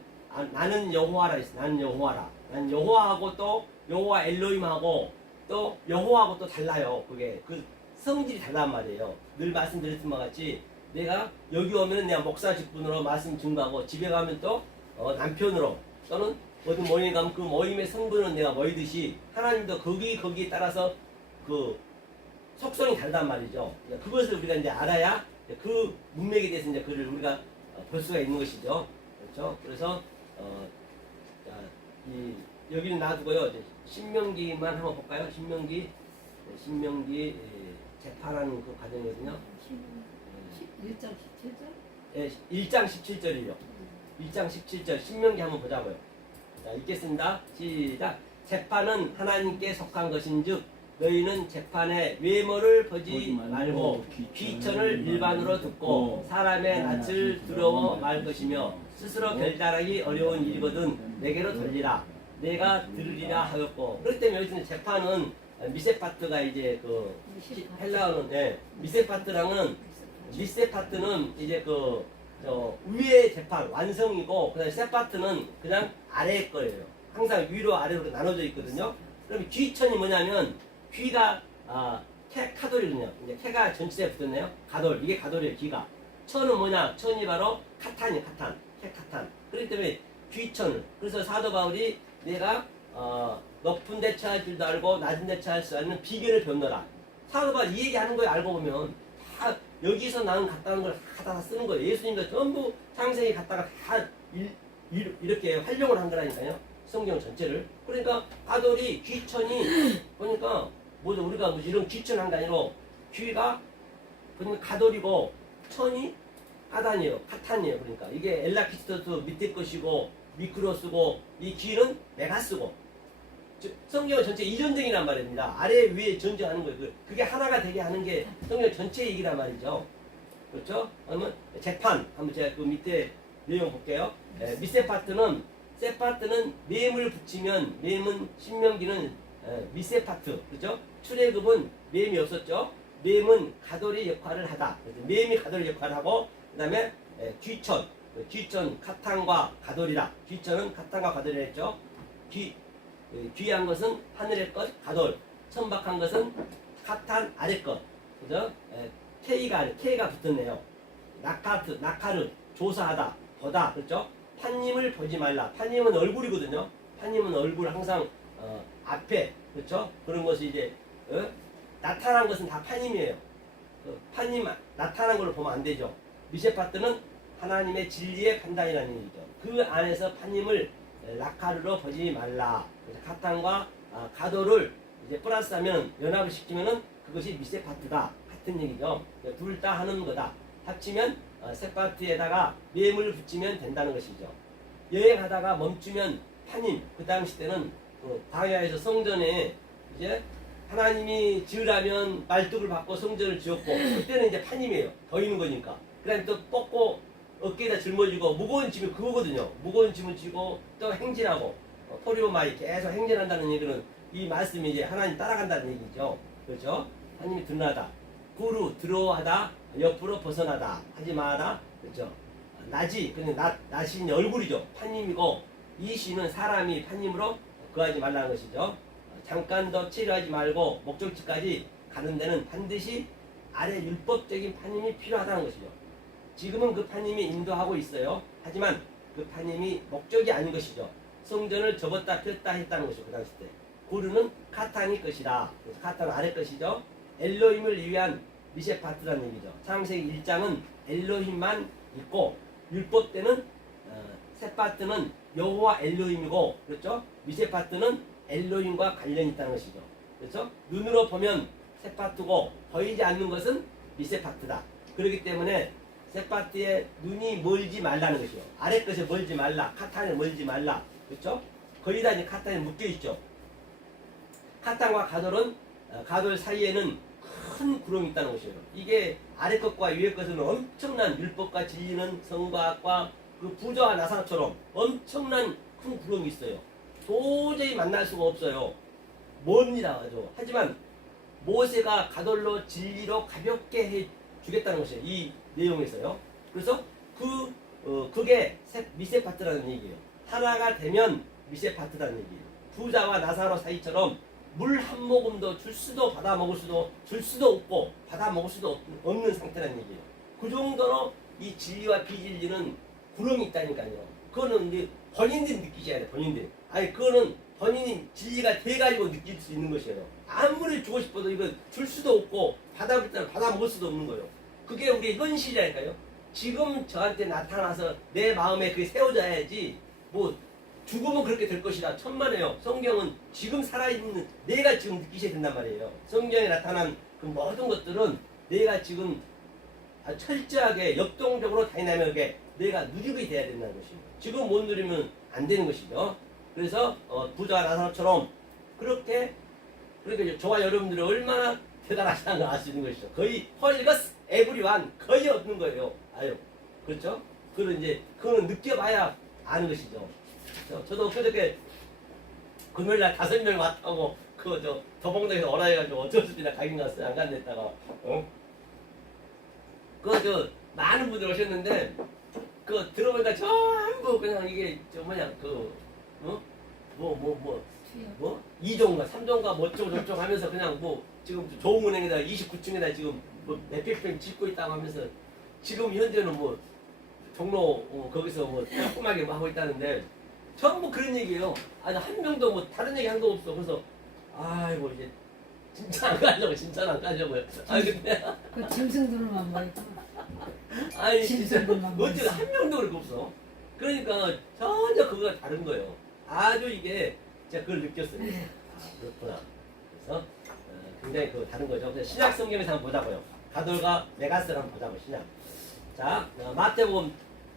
나는 여호와라 했어. 나는 여호와라. 난 여호와하고 또 여호와 엘로힘하고 또 여호와하고 또 달라요. 그게 그 성질이 달란 말이에요. 늘 말씀드렸던 것 같이 내가 여기 오면 내가 목사 직분으로 말씀 증거하고 집에 가면 또 남편으로 또는 어디 모임 가면 그 모임의 성분은 내가 모이듯이 하나님도 거기에 따라서 그 속성이 다르단 말이죠. 그것을 우리가 이제 알아야 그 문맥에 대해서 이제 그를 우리가 볼 수가 있는 것이죠. 그렇죠? 그래서 여기는 놔두고요. 이제 신명기만 한번 볼까요? 신명기 재판하는 그 과정이거든요. 1장 17절? 예, 1장 17절이요. 1장 17절 신명기 한번 보자고요. 자, 읽겠습니다. 시작. 재판은 하나님께 속한 것인즉 너희는 재판에 외모를 보지 말고 귀천을 일반으로 듣고 사람의 낯을 두려워 말 것이며 스스로 결단하기 어려운 일이거든 내게로 돌리라. 내가 들으리라 하였고. 그렇기 때문에 여기서 재판은 미세파트가 이제 그 헬라어는 미세파트는 이제 저 위의 재판 완성이고 그다음에 세파트는 그냥 아래의 거예요. 항상 위로 아래로 나눠져 있거든요. 그럼 귀천이 뭐냐면 귀가 카돌이거든요. 이제 캐가 전치대에 붙었네요. 가돌 이게 가돌이에요. 귀가. 천은 뭐냐? 천이 바로 카탄이 카탄. 캐카탄. 그렇기 때문에 귀천을. 그래서 사도 바울이 내가 높은 데 처할 줄도 알고 낮은 데 처할 수 있는 비결을 배웠노라. 사도 바울 이 얘기하는 거에 알고 보면 다 여기서 나는 갔다는 걸 다 쓰는 거예요. 예수님도 전부 창세기 갔다가 다 이렇게 활용을 한 거라니까요. 성경 전체를. 그러니까 가돌이 귀천이 보니까 뭐죠? 우리가 뭐 이런 귀천한 게 아니라 귀가 그러니까 가돌이고 천이 까단이에요. 카탄이에요. 그러니까 이게 엘라키스토스 밑에 것이고 미크로스고 이 귀는 메가스고 성경 전체 이전쟁이란 말입니다. 아래 위에 전쟁하는 거예요. 그게 하나가 되게 하는 게 성경 전체 얘기란 말이죠. 그렇죠? 그러면 재판 한번 제가 그 밑에 내용 볼게요. 미세파트는 세파트는 맴을 붙이면 맴은 신명기는 미세파트 그렇죠? 출애굽은 맴이 없었죠. 맴은 가돌이 역할을 하다. 맴이 가돌이 역할을 하고 그다음에 귀천 카탄과 가돌이라. 귀천은 카탄과 가돌이라 했죠. 귀한 것은 하늘의 것 가돌. 천박한 것은 카탄 아래 것. 그죠? K가 붙었네요. 나카르 조사하다 보다 그렇죠? 판님을 보지 말라. 판님은 얼굴이거든요. 판님은 얼굴 항상 앞에 그렇죠? 그런 것이 이제 나타난 것은 다 판님이에요. 판님 나타난 걸 보면 안 되죠. 미세파트는 하나님의 진리의 판단이라는 얘기죠. 그 안에서 판님을 라카르로 보지 말라. 그래서 카탄과 가도를 이제 플러스하면 연합을 시키면은 그것이 미세파트다 같은 얘기죠. 둘 다 하는 거다. 합치면 세파트에다가 맴을 붙이면 된다는 것이죠. 여행하다가 멈추면 판임. 그 당시 때는 광야에서 성전에 이제 하나님이 지으라면 말뚝을 받고 성전을 지었고 그때는 이제 판임이에요. 더 있는 거니까. 그다음에 또 뻗고 어깨에다 짊어지고 무거운 짐이 그거거든요. 무거운 짐을 지고 또 행진하고 포리오마이 계속 행진한다는 얘기는 이 말씀이 이제 하나님 따라간다는 얘기죠. 그렇죠? 하나님이 드러나다. 구루 들어하다 옆으로 벗어나다 하지 마라. 그렇죠? 나지 그냥 나신 얼굴이죠. 판님이고 이 시는 사람이 판님으로 거하지 말라는 것이죠. 잠깐 더 치료하지 말고 목적지까지 가는 데는 반드시 아래 율법적인 판님이 필요하다는 것이죠. 지금은 그 판님이 인도하고 있어요. 하지만 그 판님이 목적이 아닌 것이죠. 성전을 접었다 폈다 했다는 것이죠. 그 당시 때. 고르는 카탄이 것이다. 그래서 카탄은 아래 것이죠. 엘로힘을 위한 미세파트라는 얘기죠. 창세기 1장은 엘로힘만 있고 율법 때는 세파트는 여호와 엘로힘이고, 그렇죠? 미세파트는 엘로힘과 관련이 있다는 것이죠. 그렇죠? 눈으로 보면 세파트고 보이지 않는 것은 미세파트다. 그렇기 때문에 세파트에 눈이 멀지 말라는 것이요. 아래 것에 멀지 말라. 카탄에 멀지 말라. 그렇죠? 거의 다 이제 카탄에 묶여 있죠. 카탄과 가돌은 가돌 사이에는 큰 구름이 있다는 것이에요. 이게 아래 것과 위에 것은 엄청난 율법과 진리는 성과학과 그 부자와 나사처럼 엄청난 큰 구름이 있어요. 도저히 만날 수가 없어요. 멉니다. 아주. 하지만 모세가 가돌로 진리로 가볍게 해 주겠다는 것이에요. 이 내용에서요. 그래서 그게 미세파트라는 얘기예요. 하나가 되면 미세파트라는 얘기예요. 부자와 나사로 사이처럼 물 한 모금도 줄 수도 받아 먹을 수도 줄 수도 없고 받아 먹을 수도 없는 상태라는 얘기예요. 그 정도로 이 진리와 비진리는 구름이 있다니까요. 그거는 이제 본인들이 느끼셔야 돼요. 본인들이. 아니 그거는 본인이 진리가 돼가지고 느낄 수 있는 것이에요. 아무리 주고 싶어도 이거 줄 수도 없고 받아 먹을 수도 없는 거예요. 그게 우리 현실이라니까요. 지금 저한테 나타나서 내 마음에 그게 세워져야지 뭐 죽으면 그렇게 될 것이라 천만에요. 성경은 지금 살아있는 내가 지금 느끼셔야 된단 말이에요. 성경에 나타난 그 모든 것들은 내가 지금 아주 철저하게 역동적으로 다이나믹하게 내가 누리게 돼야 된다는 것입니다. 지금 못 누리면 안 되는 것이죠. 그래서 부자와 나사로처럼 그렇게 그러니까 저와 여러분들이 얼마나 대단하시다는 걸 알 수 있는 것이죠. 거의 헐리거스 에브리완 거의 없는 거예요. 아유 그렇죠? 그거는 느껴봐야 아는 것이죠. 저도 그저께 금요일날 5명 왔다고 더봉동에서 오라 해가지고 어쩔 수 없이 가긴 갔어요. 안 간댔다가 많은 분들 오셨는데 들어보니까 전부 그냥 이게 이종가 3종가 뭐 어쩌고 저쩌고 하면서 그냥 지금 조은행에다 29층에다 지금 몇백 평 짓고 있다고 하면서 지금 현재는 종로 거기서 조그맣게 하고 있다는데 전부 그런 얘기예요. 아니 한 명도 다른 얘기 한 거 없어. 그래서 아이고 이제 진짜 안 가려고 진짜 안 가려고요. 아 근데 그 짐승들만 뭐 있고. 아니 진짜 짐승들만 뭐 어째 있어. 한 명도 그렇게 없어. 그러니까 전혀 그거가 다른 거예요. 아주 이게 제가 그걸 느꼈어요. 그렇구나. 그래서 굉장히 다른 거죠. 그래서 신약 성경에서 한번 보자고요. 가돌과 메가스를 한번 보자고요. 신약. 자 마태복음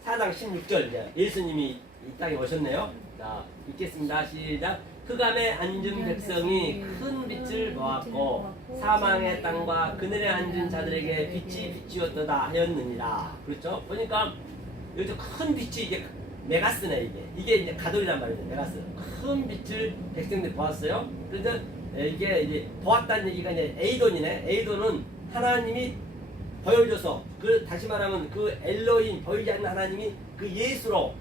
4장 16절 이제 예수님이 이 땅에 오셨네요. 자 읽겠습니다. 시작. 흑암에 앉은 백성이 큰 빛을 보았고 사망의 땅과 그늘에 앉은 자들에게 빛이 비치었도다 하였느니라. 그렇죠? 보니까 여기서 큰 빛이 이게 메가스네. 이게 이제 가돌이란 말이죠. 메가스. 큰 빛을 백성들이 보았어요. 그래서 이게 이제 보았다는 얘기가 이제 에이돈이네. 에이돈은 하나님이 보여줘서 다시 말하면 그 엘로힘 보이지 않는 하나님이 그 예수로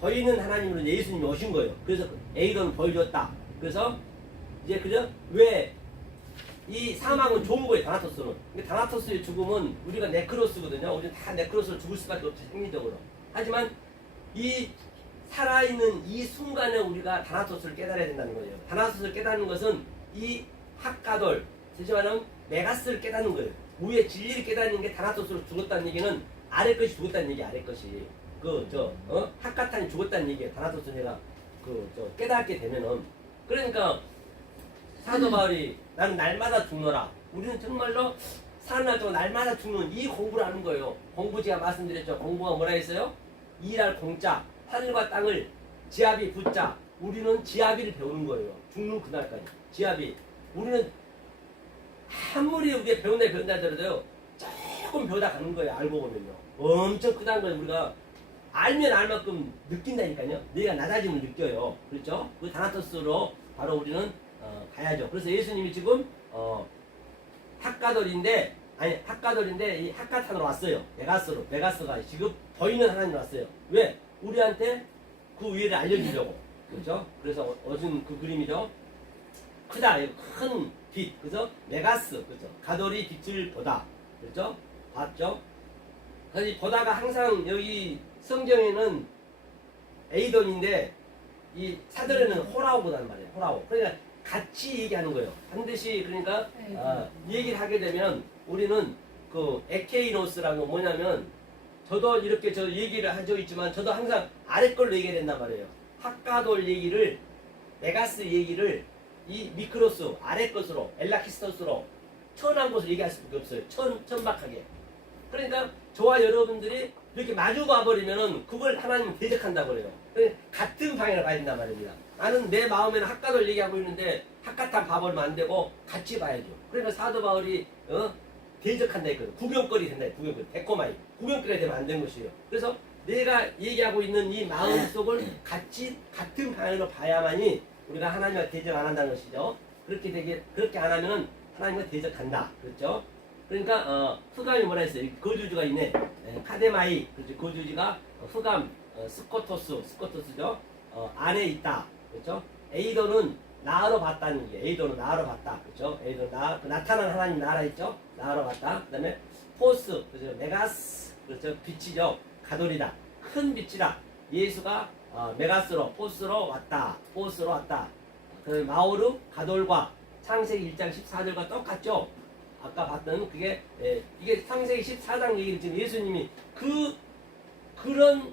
보이는 하나님으로 예수님이 오신 거예요. 그래서 에이돈을 보여줬다. 그래서 이제 그죠? 왜 이 사망은 좋은 거예요. 다나토스는. 근데 다나토스의 죽음은 우리가 네크로스거든요. 우리는 다 네크로스로 죽을 수밖에 없죠. 생리적으로. 하지만 이 살아있는 이 순간에 우리가 다나토스를 깨달아야 된다는 거예요. 다나토스를 깨닫는 것은 이 학가돌, 다시 말하면 메가스를 깨닫는 거예요. 우리의 진리를 깨닫는 게 다나토스로 죽었다는 얘기는 아래 것이 죽었다는 얘기, 아래 것이. 학가탄이 죽었다는 얘기예요. 다나토스 내가 깨닫게 되면은. 그러니까 사도 바울이 나는 날마다 죽노라. 우리는 정말로 사는 날 동안 날마다 죽는 이 공부를 하는 거예요. 공부 제가 말씀드렸죠. 공부가 뭐라 했어요? 일할 공짜, 하늘과 땅을 지아비 붙자. 우리는 지아비를 배우는 거예요. 죽는 그날까지. 지아비. 우리는 아무리 우리가 배운다 하더라도요. 조금 배우다 가는 거예요. 알고 보면요. 엄청 크다는 걸 우리가 알면 알만큼 느낀다니까요. 내가 낮아짐을 느껴요. 그렇죠? 그 다나토스로 바로 우리는 가야죠. 그래서 예수님이 지금 학가돌인데 이 학가탄으로 왔어요. 메가스가 지금 보이는 하나님 왔어요. 왜? 우리한테 그 위에를 알려주려고. 그렇죠? 그래서 어진 그 그림이죠. 크다. 큰 빛. 그래서 메가스. 그렇죠? 가돌이 빛을 보다. 그렇죠? 봤죠? 그래서 보다가 항상 여기 성경에는 에이돈인데 이 사전에는 호라오보다는 말이에요. 호라오. 그러니까 같이 얘기하는 거예요. 반드시 그러니까 얘기를 하게 되면 우리는 그 에케이노스라는 건 뭐냐면 저도 이렇게 얘기를 한 적이 있지만 저도 항상 아래 걸로 얘기해야 된단 말이에요. 학가돌 얘기를 메가스 얘기를 이 미크로스 아래 것으로 엘라키스토스로 천한 것을 얘기할 수밖에 없어요. 천박하게. 그러니까 저와 여러분들이 이렇게 마주 봐버리면은 그걸 하나님은 대적한다고 그래요. 같은 방향을 가야 된단 말입니다. 나는 내 마음에는 학가돌 얘기하고 있는데 학가탄 봐버리면 안 되고 같이 봐야죠. 그러니까 사도 바울이 대적한다 했거든. 구경거리 된다. 구경거리. 데코마이. 구경거리 되면 안 되는 것이에요. 그래서 내가 얘기하고 있는 이 마음속을 같은 방향으로 봐야만이 우리가 하나님과 대적 안 한다는 것이죠. 그렇게 안 하면은 하나님과 대적한다. 그렇죠? 그러니까 흑암이 뭐라 했어요? 거주지가 있네. 카데마이. 그렇죠? 거주지가 흑암, 스코토스죠? 안에 있다. 그렇죠? 에이도는 나로 봤다는 얘기예요. 에이도는 나로 봤다. 그렇죠? 에이도는 나타난 하나님 나라 있죠? 나로 봤다. 그 다음에 포스, 그렇죠? 메가스, 그렇죠? 빛이죠? 가돌이다. 큰 빛이다. 예수가 메가스로, 포스로 왔다. 포스로 왔다. 그 마오르, 가돌과 창세기 1장 14절과 똑같죠? 아까 봤던 그게 이게 창세기 14장 얘기를 지금 예수님이 그런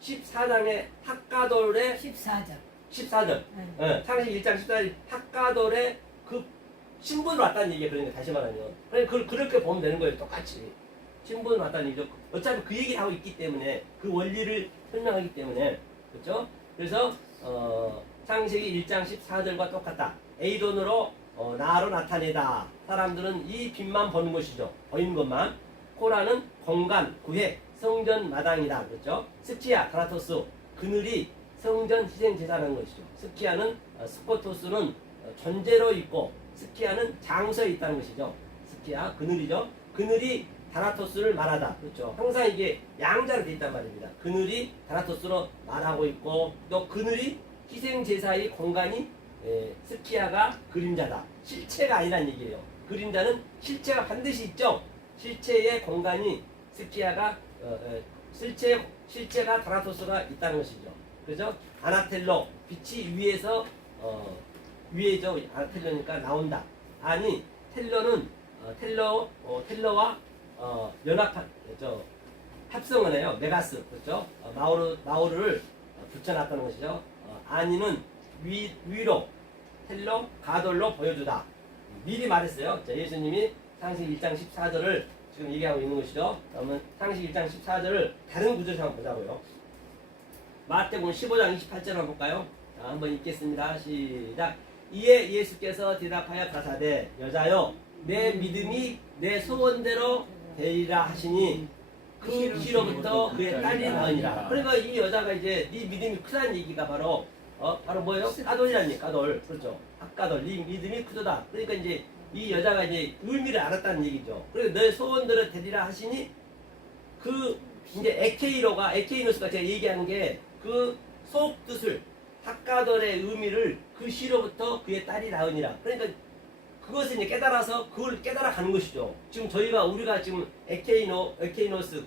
14장의 학가돌의 14절 창세기 1장 14절 학가돌의 그 신분으로 왔다는 얘기예요. 그러니까 다시 말하면 그걸 그렇게 보면 되는 거예요. 똑같이 신분으로 왔다는 얘기죠. 어차피 그 얘기를 하고 있기 때문에 그 원리를 설명하기 때문에 그렇죠? 그래서 창세기 1장 14절과 똑같다. 에이돈으로 나로 나타내다. 사람들은 이 빛만 보는 것이죠. 보이는 것만. 코라는 공간, 구획, 성전 마당이다. 그렇죠? 스키아, 드라토스, 그늘이 성전 희생 제사라는 것이죠. 스키아는 스코토스는 존재로 있고 스키아는 장소에 있다는 것이죠. 스키아, 그늘이죠. 그늘이 다나토스를 말하다. 그렇죠. 항상 이게 양자로 되어 있단 말입니다. 그늘이 다나토스로 말하고 있고 또 그늘이 희생 제사의 공간이 스키아가 그림자다. 실체가 아니란 얘기예요. 그림자는 실체가 반드시 있죠. 실체의 공간이 스키아가 실체가 다나토스가 있다는 것이죠. 그죠? 아나텔로 빛이 위에죠. 아나텔로니까 나온다. 아니 텔로는 텔로와 연합한 합성을 해요. 메가스 그렇죠? 마오르를 붙여놨다는 것이죠. 아니는 위로 텔로 가돌로 보여주다. 미리 말했어요. 자, 예수님이 창세기 1장 14절을 지금 얘기하고 있는 것이죠. 그러면 창세기 1장 14절을 다른 구절에서 한번 보자고요. 마태복음 15장 28절 한번 볼까요? 자, 한번 읽겠습니다. 시작. 이에 예수께서 대답하여 가사대 여자여 내 믿음이 내 소원대로 되리라 하시니 그 시로부터 그의 딸이 나으니라. 그러니까 이 여자가 이제 네 믿음이 크다는 얘기가 바로 뭐예요? 까돌이라는 얘기, 까돌. 그렇죠. 학가돌. 네 믿음이 크도다. 그러니까 이제 이 여자가 이제 의미를 알았다는 얘기죠. 그래서 너의 소원대로 되리라 하시니 이제 에케이노스가 제가 얘기한 게 그 속뜻을 학가돌의 의미를 그 시로부터 그의 딸이 나으니라. 그러니까 그것을 이제 깨달아서 그걸 깨달아가는 것이죠. 지금 우리가 지금 에케이노스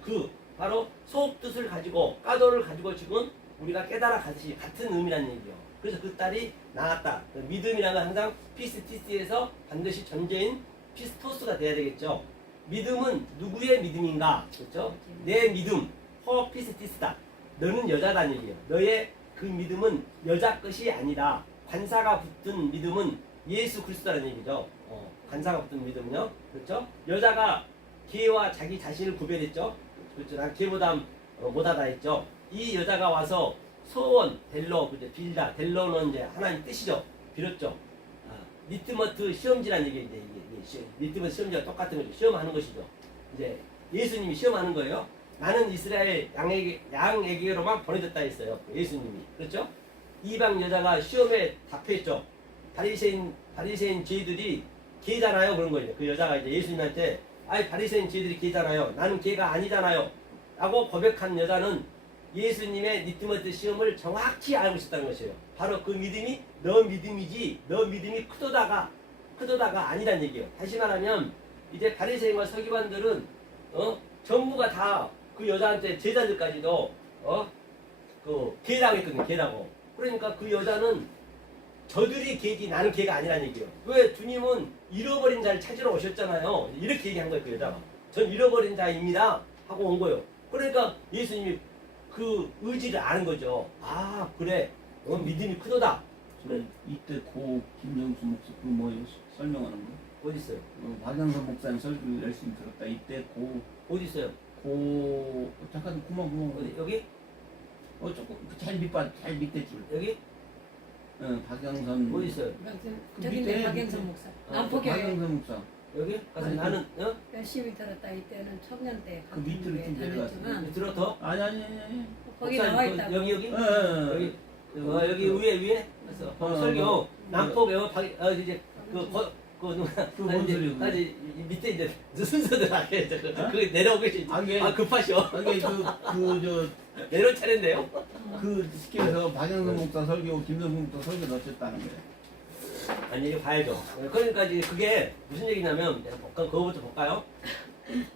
바로 속뜻을 가지고 까돌을 가지고 지금 우리가 깨달아가듯이 같은 의미라는 얘기예요. 그래서 그 딸이 나았다. 믿음이라는 항상 피스티스에서 반드시 전제인 피스토스가 돼야 되겠죠. 믿음은 누구의 믿음인가? 그렇죠? 내 믿음, 피스티스다. 너는 여자다는 얘기예요. 너의 그 믿음은 여자 것이 아니다. 관사가 붙은 믿음은 예수 그리스도라는 얘기죠. 관사가 붙은 믿음은요. 그렇죠? 여자가 개와 자기 자신을 구별했죠. 그렇죠? 난 개보다 못하다 했죠. 이 여자가 와서 소원, 델로, 그죠? 빌다. 델로는 이제 하나님 뜻이죠. 빌었죠. 리트머트 시험지라는 얘기인데, 리트머트 시험지가 똑같은 거죠. 시험하는 것이죠. 이제 예수님이 시험하는 거예요. 나는 이스라엘 양에게로만 보내졌다 했어요. 예수님이. 그렇죠? 이방 여자가 시험에 답했죠. 바리새인 죄들이 개잖아요. 그런 거예요. 그 여자가 이제 예수님한테 바리새인 죄들이 개잖아요. 나는 개가 아니잖아요. 라고 고백한 여자는 예수님의 리트머스 시험을 정확히 알고 있었다는 것이에요. 바로 그 믿음이 너 믿음이지 너 믿음이 크도다가 아니란 얘기예요. 다시 말하면 이제 바리새인과 서기관들은 전부가 다 그 여자한테 제자들까지도 개라고 했거든요. 개라고. 그러니까 그 여자는 저들이 개지 나는 개가 아니란 얘기예요. 왜? 주님은 잃어버린 자를 찾으러 오셨잖아요. 이렇게 얘기한 거예요. 그 여자가. 전 잃어버린 자입니다 하고 온 거예요. 그러니까 예수님이 그 의지를 아는 거죠. 아 그래, 넌 믿음이 크도다. 저 이때 고 김정수 목사 그 뭐예요? 설명하는 거? 어디 있어요? 박영선 목사님 설교 열심히 들었다. 이때 어디 있어요? 잠깐 고마워. 어디 여기? 조금 제일 제일 밑에 줄. 여기? 박영선. 어디 있어요? 저기 밑에, 있네 박영선 밑에. 목사. 아, 남포교회 박영선 목사. 여기? 가서 아니, 나는 열심히 들었다. 이때는 청년 때 그 밑으로 좀 다녔지만 들어 더? 아니. 거기 목사님, 나와 있다고. 여기? 예. 여기 위에? 그래서 설교 남포 배워 이제 뭔 소리야, 그게? 아니 밑에 이제 순서대로 하게 그 내려오겠지. 아니, 급하셔. 아니 내려올 차례인데요. 그 스킬에서 박영선 목사 설교, 김정수 목사 설교 넣었다는 거예요. 아니 이거 봐야죠. 그러니까 이제 그게 무슨 얘기냐면 그거부터 볼까요?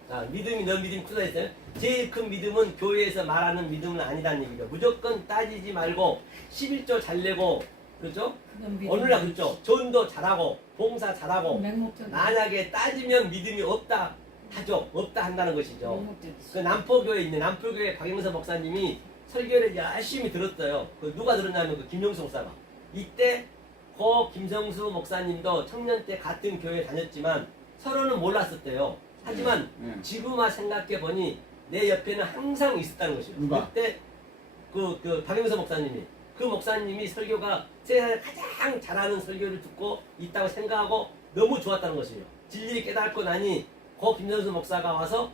자, 믿음이 너 믿음이 크다 했어요. 제일 큰 믿음은 교회에서 말하는 믿음은 아니다는 얘기죠. 무조건 따지지 말고 11조 잘 내고 그렇죠? 그건 믿음. 오늘날 그렇죠. 전도 잘하고 봉사 잘하고 맹목적. 만약에 따지면 믿음이 없다 하죠. 없다 한다는 것이죠. 맹목적이지. 그 남포교회 있는 남포교회 박영선 목사님이 설교를 열심히 들었어요. 그 누가 들었냐면 그 김용수 목사가. 이때 고 김성수 목사님도 청년 때 같은 교회 다녔지만 서로는 몰랐었대요. 하지만 지금 와 생각해 보니 내 옆에는 항상 있었다는 것이죠. 누가? 그때 그 박영선 목사님이 그 목사님이 설교가 세상에 가장 잘하는 설교를 듣고 있다고 생각하고 너무 좋았다는 것이죠. 진리를 깨닫고 나니 고 김성수 목사가 와서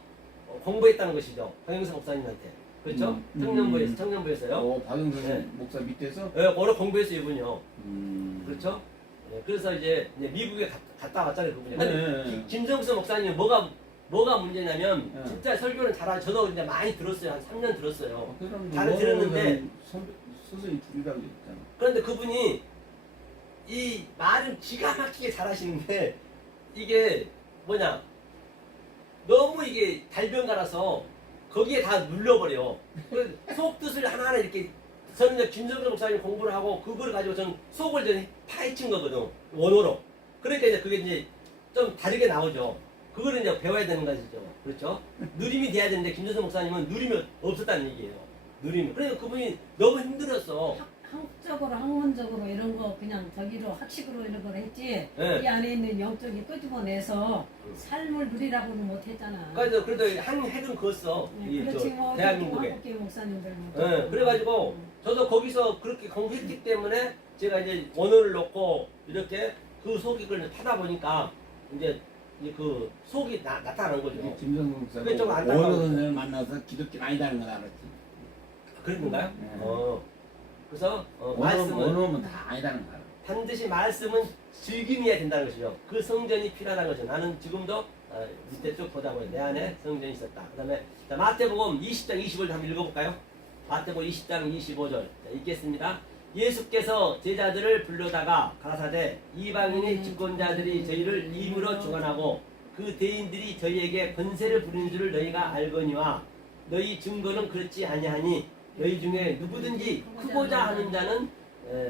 공부했다는 것이죠. 박영선 목사님한테. 그렇죠? 청년부에서요. 박영선 네. 목사 밑에서. 예, 오늘 공부했어요, 이분이요. 그렇죠? 예, 그래서 이제 미국에 갔다 왔잖아요, 그분이. 네. 김정수 목사님 뭐가 문제냐면 네. 진짜 설교는 잘하죠. 저도 이제 많이 들었어요. 한 3년 들었어요. 그럼 잘 들었는데 스승이 둘이라고 했잖아. 그런데 그분이 이 말은 기가 막히게 잘하시는데 이게 뭐냐 너무 이게 달변가라서 거기에 다 눌려버려. 속 뜻을 하나하나 이렇게 저는 이제 김정수 목사님 공부를 하고 그걸 가지고 저는 속을 좀 파헤친 거거든 원어로. 그러니까 이제 그게 이제 좀 다르게 나오죠. 그거를 이제 배워야 되는 것이죠. 그렇죠? 누림이 돼야 되는데 김정수 목사님은 누림이 없었다는 얘기예요. 누림이. 그래서 그분이 너무 힘들었어. 학적으로 학문적으로 이런 거 그냥 저기로 학식으로 이런 걸 했지. 네. 이 안에 있는 영적이 끄집어내서 삶을 누리라고는 못했잖아. 그래서 그래도 한 핵은 그었어. 이 그렇지 저 뭐 대한민국에. 한국계 목사님들 네, 그래가지고 저도 거기서 그렇게 공부했기 때문에 제가 이제 원어를 넣고 이렇게 그 속이 그걸 파다 보니까 이제 그 속이 나타나는 거죠. 김정수 목사. 그게 좀 안타까워. 어느 선생을 만나서 기독교 아니다는 걸 알았지. 그런 건가요? 네. 그래서 말씀은 원어면 다 아니다는 걸 알아. 반드시 말씀은 즐김이어야 된다는 것이죠. 그 성전이 필요하다는 거죠. 나는 지금도 밑에 쭉 보다 보니 내 안에 성전이 있었다. 그 다음에 마태복음 20장 25절 한번 읽어볼까요? 마태복음 20장 25절 자, 읽겠습니다. 예수께서 제자들을 불러다가 가라사대 이방인의 집권자들이 저희를 임으로 주관하고 그 대인들이 저희에게 권세를 부리는 줄을 너희가 알거니와 너희 증거는 그렇지 아니하니 너희 중에 누구든지 크고자 하는 자는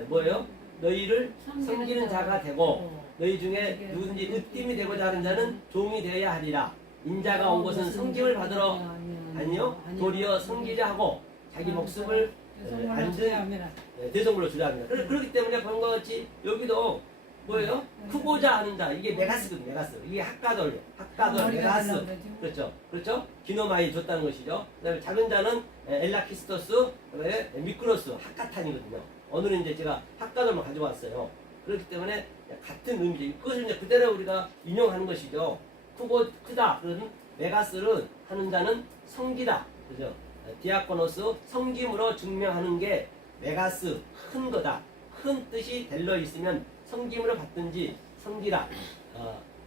뭐예요? 너희를 섬기는 자가 되고 너희 중에 누구든지 으뜸이 되고자 하는 자는 종이 되어야 하리라. 인자가 온 것은 성김을 받으러 아니요 도리어 섬기려 하고 자기 목숨을 앉은 대성물로 주려 합니다. 그렇기 때문에 그런것 같이 여기도 뭐예요? 크고자 하는 자 이게 메가스거든요. 메가스 이게 학가돌 메가스 그렇죠? 기노마이 줬다는 것이죠. 그다음에 작은 자는 엘라키스토스 그다음에 미크로스 학가탄이거든요. 오늘은 이제 제가 학가돌만 가지고 왔어요. 그렇기 때문에 같은 의미죠. 그것을 이제 그대로 우리가 인용하는 것이죠. 크다 그런 메가스를 하는 자는 성기다 그죠? 디아코노스 성김으로 증명하는 게 메가스 큰 거다. 큰 뜻이 델러 있으면 성김으로 받든지 성기라.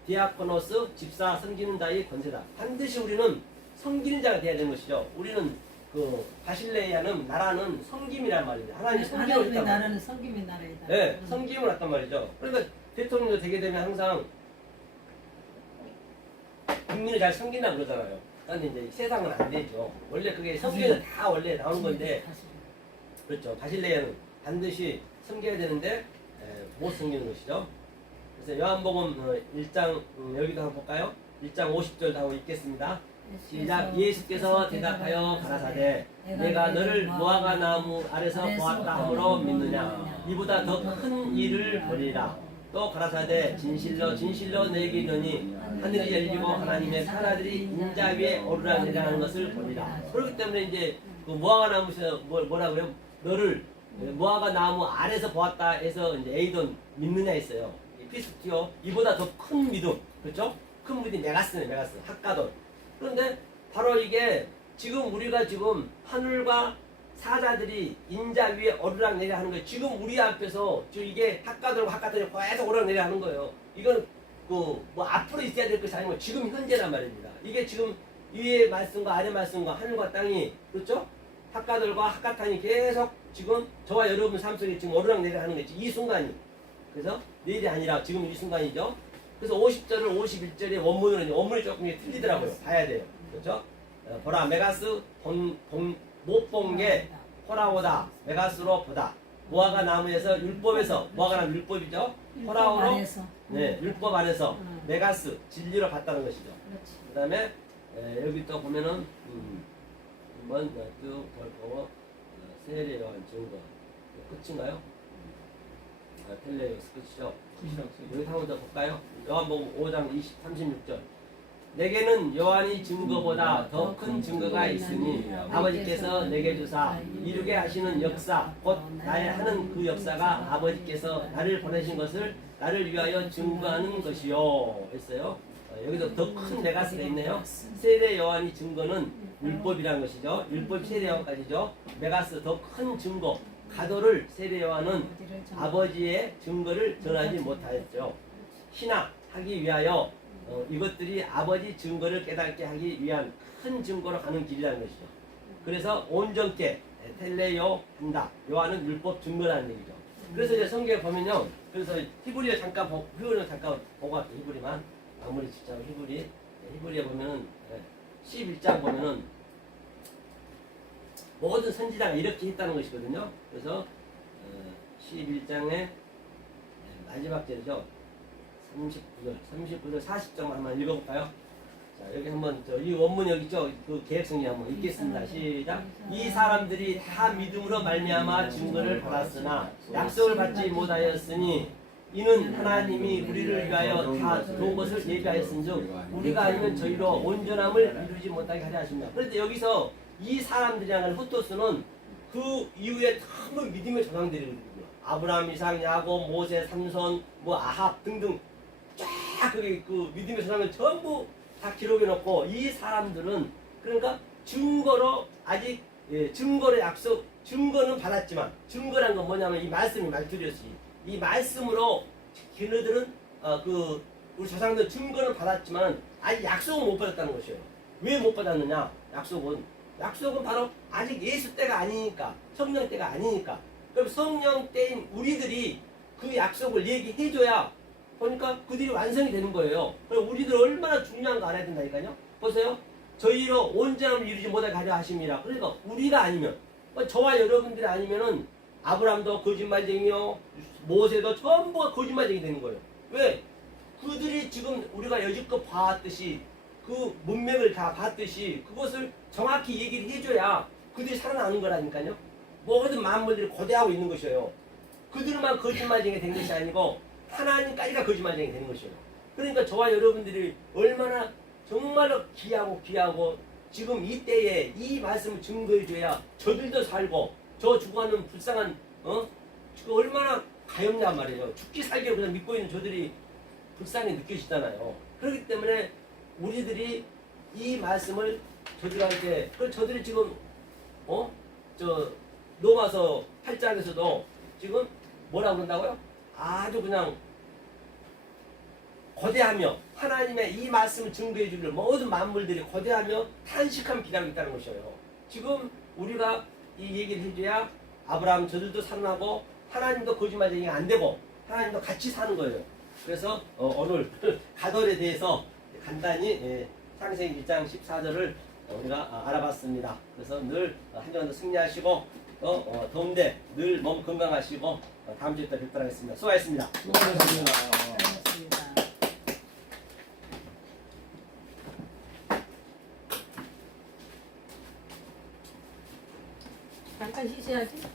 디아코노스 집사 섬기는 자의 권세다. 반드시 우리는 섬기는 자가 되어야 되는 것이죠. 우리는 그 바실레이아는 나라는 섬김이란 말이죠. 하나님 섬김을 하나님의 했단 말이에요. 나라는 섬김의 나라이다. 네, 섬김을 했단 말이죠. 그러니까 대통령도 되게 되면 항상 국민을 잘 섬긴다 그러잖아요. 그런데 이제 세상은 안 되죠. 원래 그게 성경에 다 원래 나오는 건데 그렇죠. 바실레아는 반드시 섬겨야 되는데 못 섬기는 것이죠. 그래서 요한복음 1장 여기도 한번 볼까요? 1장 50절도 한번 읽겠습니다. 시작. 예수께서 대답하여 가라사대 내가 너를 무화과 나무 아래서 보았다 함으로 믿느냐. 이보다 더 큰 일을 보리라. 또 가라사대 진실로 진실로 내게 이르니 하늘이 열리고 하나님의 사라들이 인자 위에 오르락내리하는 것을 보리라. 그렇기 때문에 이제 그 무화과 나무에서 뭐라 그래요? 너를 무화과 나무 아래서 보았다 해서 이제 에이돈 믿느냐 했어요. 피스티오 이보다 더 큰 믿음, 그렇죠? 큰 믿음 메가스네, 메가스 학가돈. 그런데 바로 이게 지금 우리가 지금 하늘과 사자들이 인자 위에 오르락내리락 하는 거예요. 지금 우리 앞에서 지금 이게 학가들과 학가들이 계속 오르락내리락 하는 거예요. 이건 그 뭐 앞으로 있어야 될 것이 아니고 지금 현재란 말입니다. 이게 지금 위에 말씀과 아래 말씀과 하늘과 땅이, 그렇죠? 학가들과 학가탄이 계속 지금 저와 여러분 삶 속에 지금 오르락내리락 하는 거지. 이 순간이. 그래서 내일이 아니라 지금 이 순간이죠. 그래서 50절을 51절의 원문이 조금 틀리더라고요. 봐야 돼요. 그렇죠? 보라 메가스 못 본 게 호라오다 메가스로 보다. 무화과 나무에서 율법에서 무화과 나무 율법이죠. 호라오로 네 율법 안에서 메가스 진리로 봤다는 것이죠. 그다음에 여기 또 보면은 한번 쭉 보고 세례 요한 증거 끝인가요? 텔레오스 끝이죠. 여기 한 번 더 볼까요? 요한복음 5장 36절. 내게는 요한이 증거보다 더 큰 증거가 있으니 아버지께서 내게 주사 이루게 하시는 역사 곧 나의 하는 그 역사가 아버지께서 나를 보내신 것을 나를 위하여 증거하는 것이요 했어요. 여기도 더 큰 메가스 돼 있네요. 세례 요한이 증거는 율법이라는 것이죠. 율법 세례 요한까지죠. 메가스 더 큰 증거 가도를 세례 요한은 아버지의 증거를 전하지 못하였죠. 신학하기 위하여 이것들이 아버지 증거를 깨닫게 하기 위한 큰 증거로 가는 길이라는 것이죠. 그래서 온전케 텔레요 한다. 요한은 율법 증거라는 얘기죠. 그래서 이제 성경에 보면요. 그래서 히브리어 잠깐 보고 갈게요. 히브리만 아무리 진짜 히브리에 보면은 11장 보면은 모든 선지자가 이렇게 했다는 것이거든요. 그래서 11장의 마지막 절이죠. 39절 40장 한번 읽어볼까요? 자, 여기 한번 이 원문 여기 있죠. 그 계획성이 한번 읽겠습니다. 시작. 이 사람들이 다 믿음으로 말미암아 증거를 받았으나 약속을 받지 못하였으니 이는 하나님이 우리를 위하여 다 좋은 것을 예비하였은즉 우리가 아니면 저희로 온전함을 이루지 못하게 하려 하십니다. 그런데 여기서 이 사람들이라는 후토스는 그 이후에 너무 믿음의 조상들이거든요. 아브라함, 이삭, 야곱, 모세, 삼손, 아합 등등 쫙 그게 그 믿음의 조상을 전부 다 기록해 놓고 이 사람들은 그러니까 증거로 아직 증거의 약속 증거는 받았지만 증거란 건 뭐냐면 이 말씀이 말투렸지. 이 말씀으로 걔네들은 그 우리 조상들 증거는 받았지만 아직 약속은 못 받았다는 것이에요. 왜 못 받았느냐? 약속은 바로 아직 예수 때가 아니니까 성령 때가 아니니까. 그럼 성령 때인 우리들이 그 약속을 얘기해줘야 보니까 그들이 완성이 되는 거예요. 그럼 우리들 얼마나 중요한 거 알아야 된다니까요. 보세요. 저희로 온전함을 이루지 못하게 하려 하심이라. 그러니까 우리가 아니면 저와 여러분들이 아니면은 아브라함도 거짓말쟁이요, 모세도 전부가 거짓말쟁이 되는 거예요. 왜? 그들이 지금 우리가 여지껏 봐왔듯이 그 문맥을 다 봤듯이 그것을 정확히 얘기를 해줘야 그들이 살아나는 거라니까요. 모든 만물들이 고대하고 있는 것이에요. 그들만 거짓말쟁이 된 것이 아니고 하나님까지가 거짓말쟁이 되는 것이에요. 그러니까 저와 여러분들이 얼마나 정말로 귀하고 지금 이때에 이 말씀을 증거해줘야 저들도 살고 저 죽어가는 불쌍한 얼마나 가엾냐 말이에요. 죽기 살기로 그냥 믿고 있는 저들이 불쌍히 느껴지잖아요. 그렇기 때문에 우리들이 이 말씀을 저들한테 저들이 지금 로마서 8장에서도 지금 뭐라고 그런다고요? 아주 그냥 거대하며 하나님의 이 말씀을 증거해 주기를 모든 만물들이 거대하며 탄식하며 기다리고 있다는 것이에요. 지금 우리가 이 얘기를 해줘야 아브라함 저들도 살아나고 하나님도 거짓말쟁이가 안 되고 하나님도 같이 사는 거예요. 그래서 오늘 가돌에 대해서 간단히 창세기 1장 14절을 우리가 알아봤습니다. 그래서 늘 한 주간도 승리하시고 더운데 늘 몸 건강하시고 다음 주에 또 뵙도록 하겠습니다. 수고하셨습니다. 수고하셨습니다. 있어야지.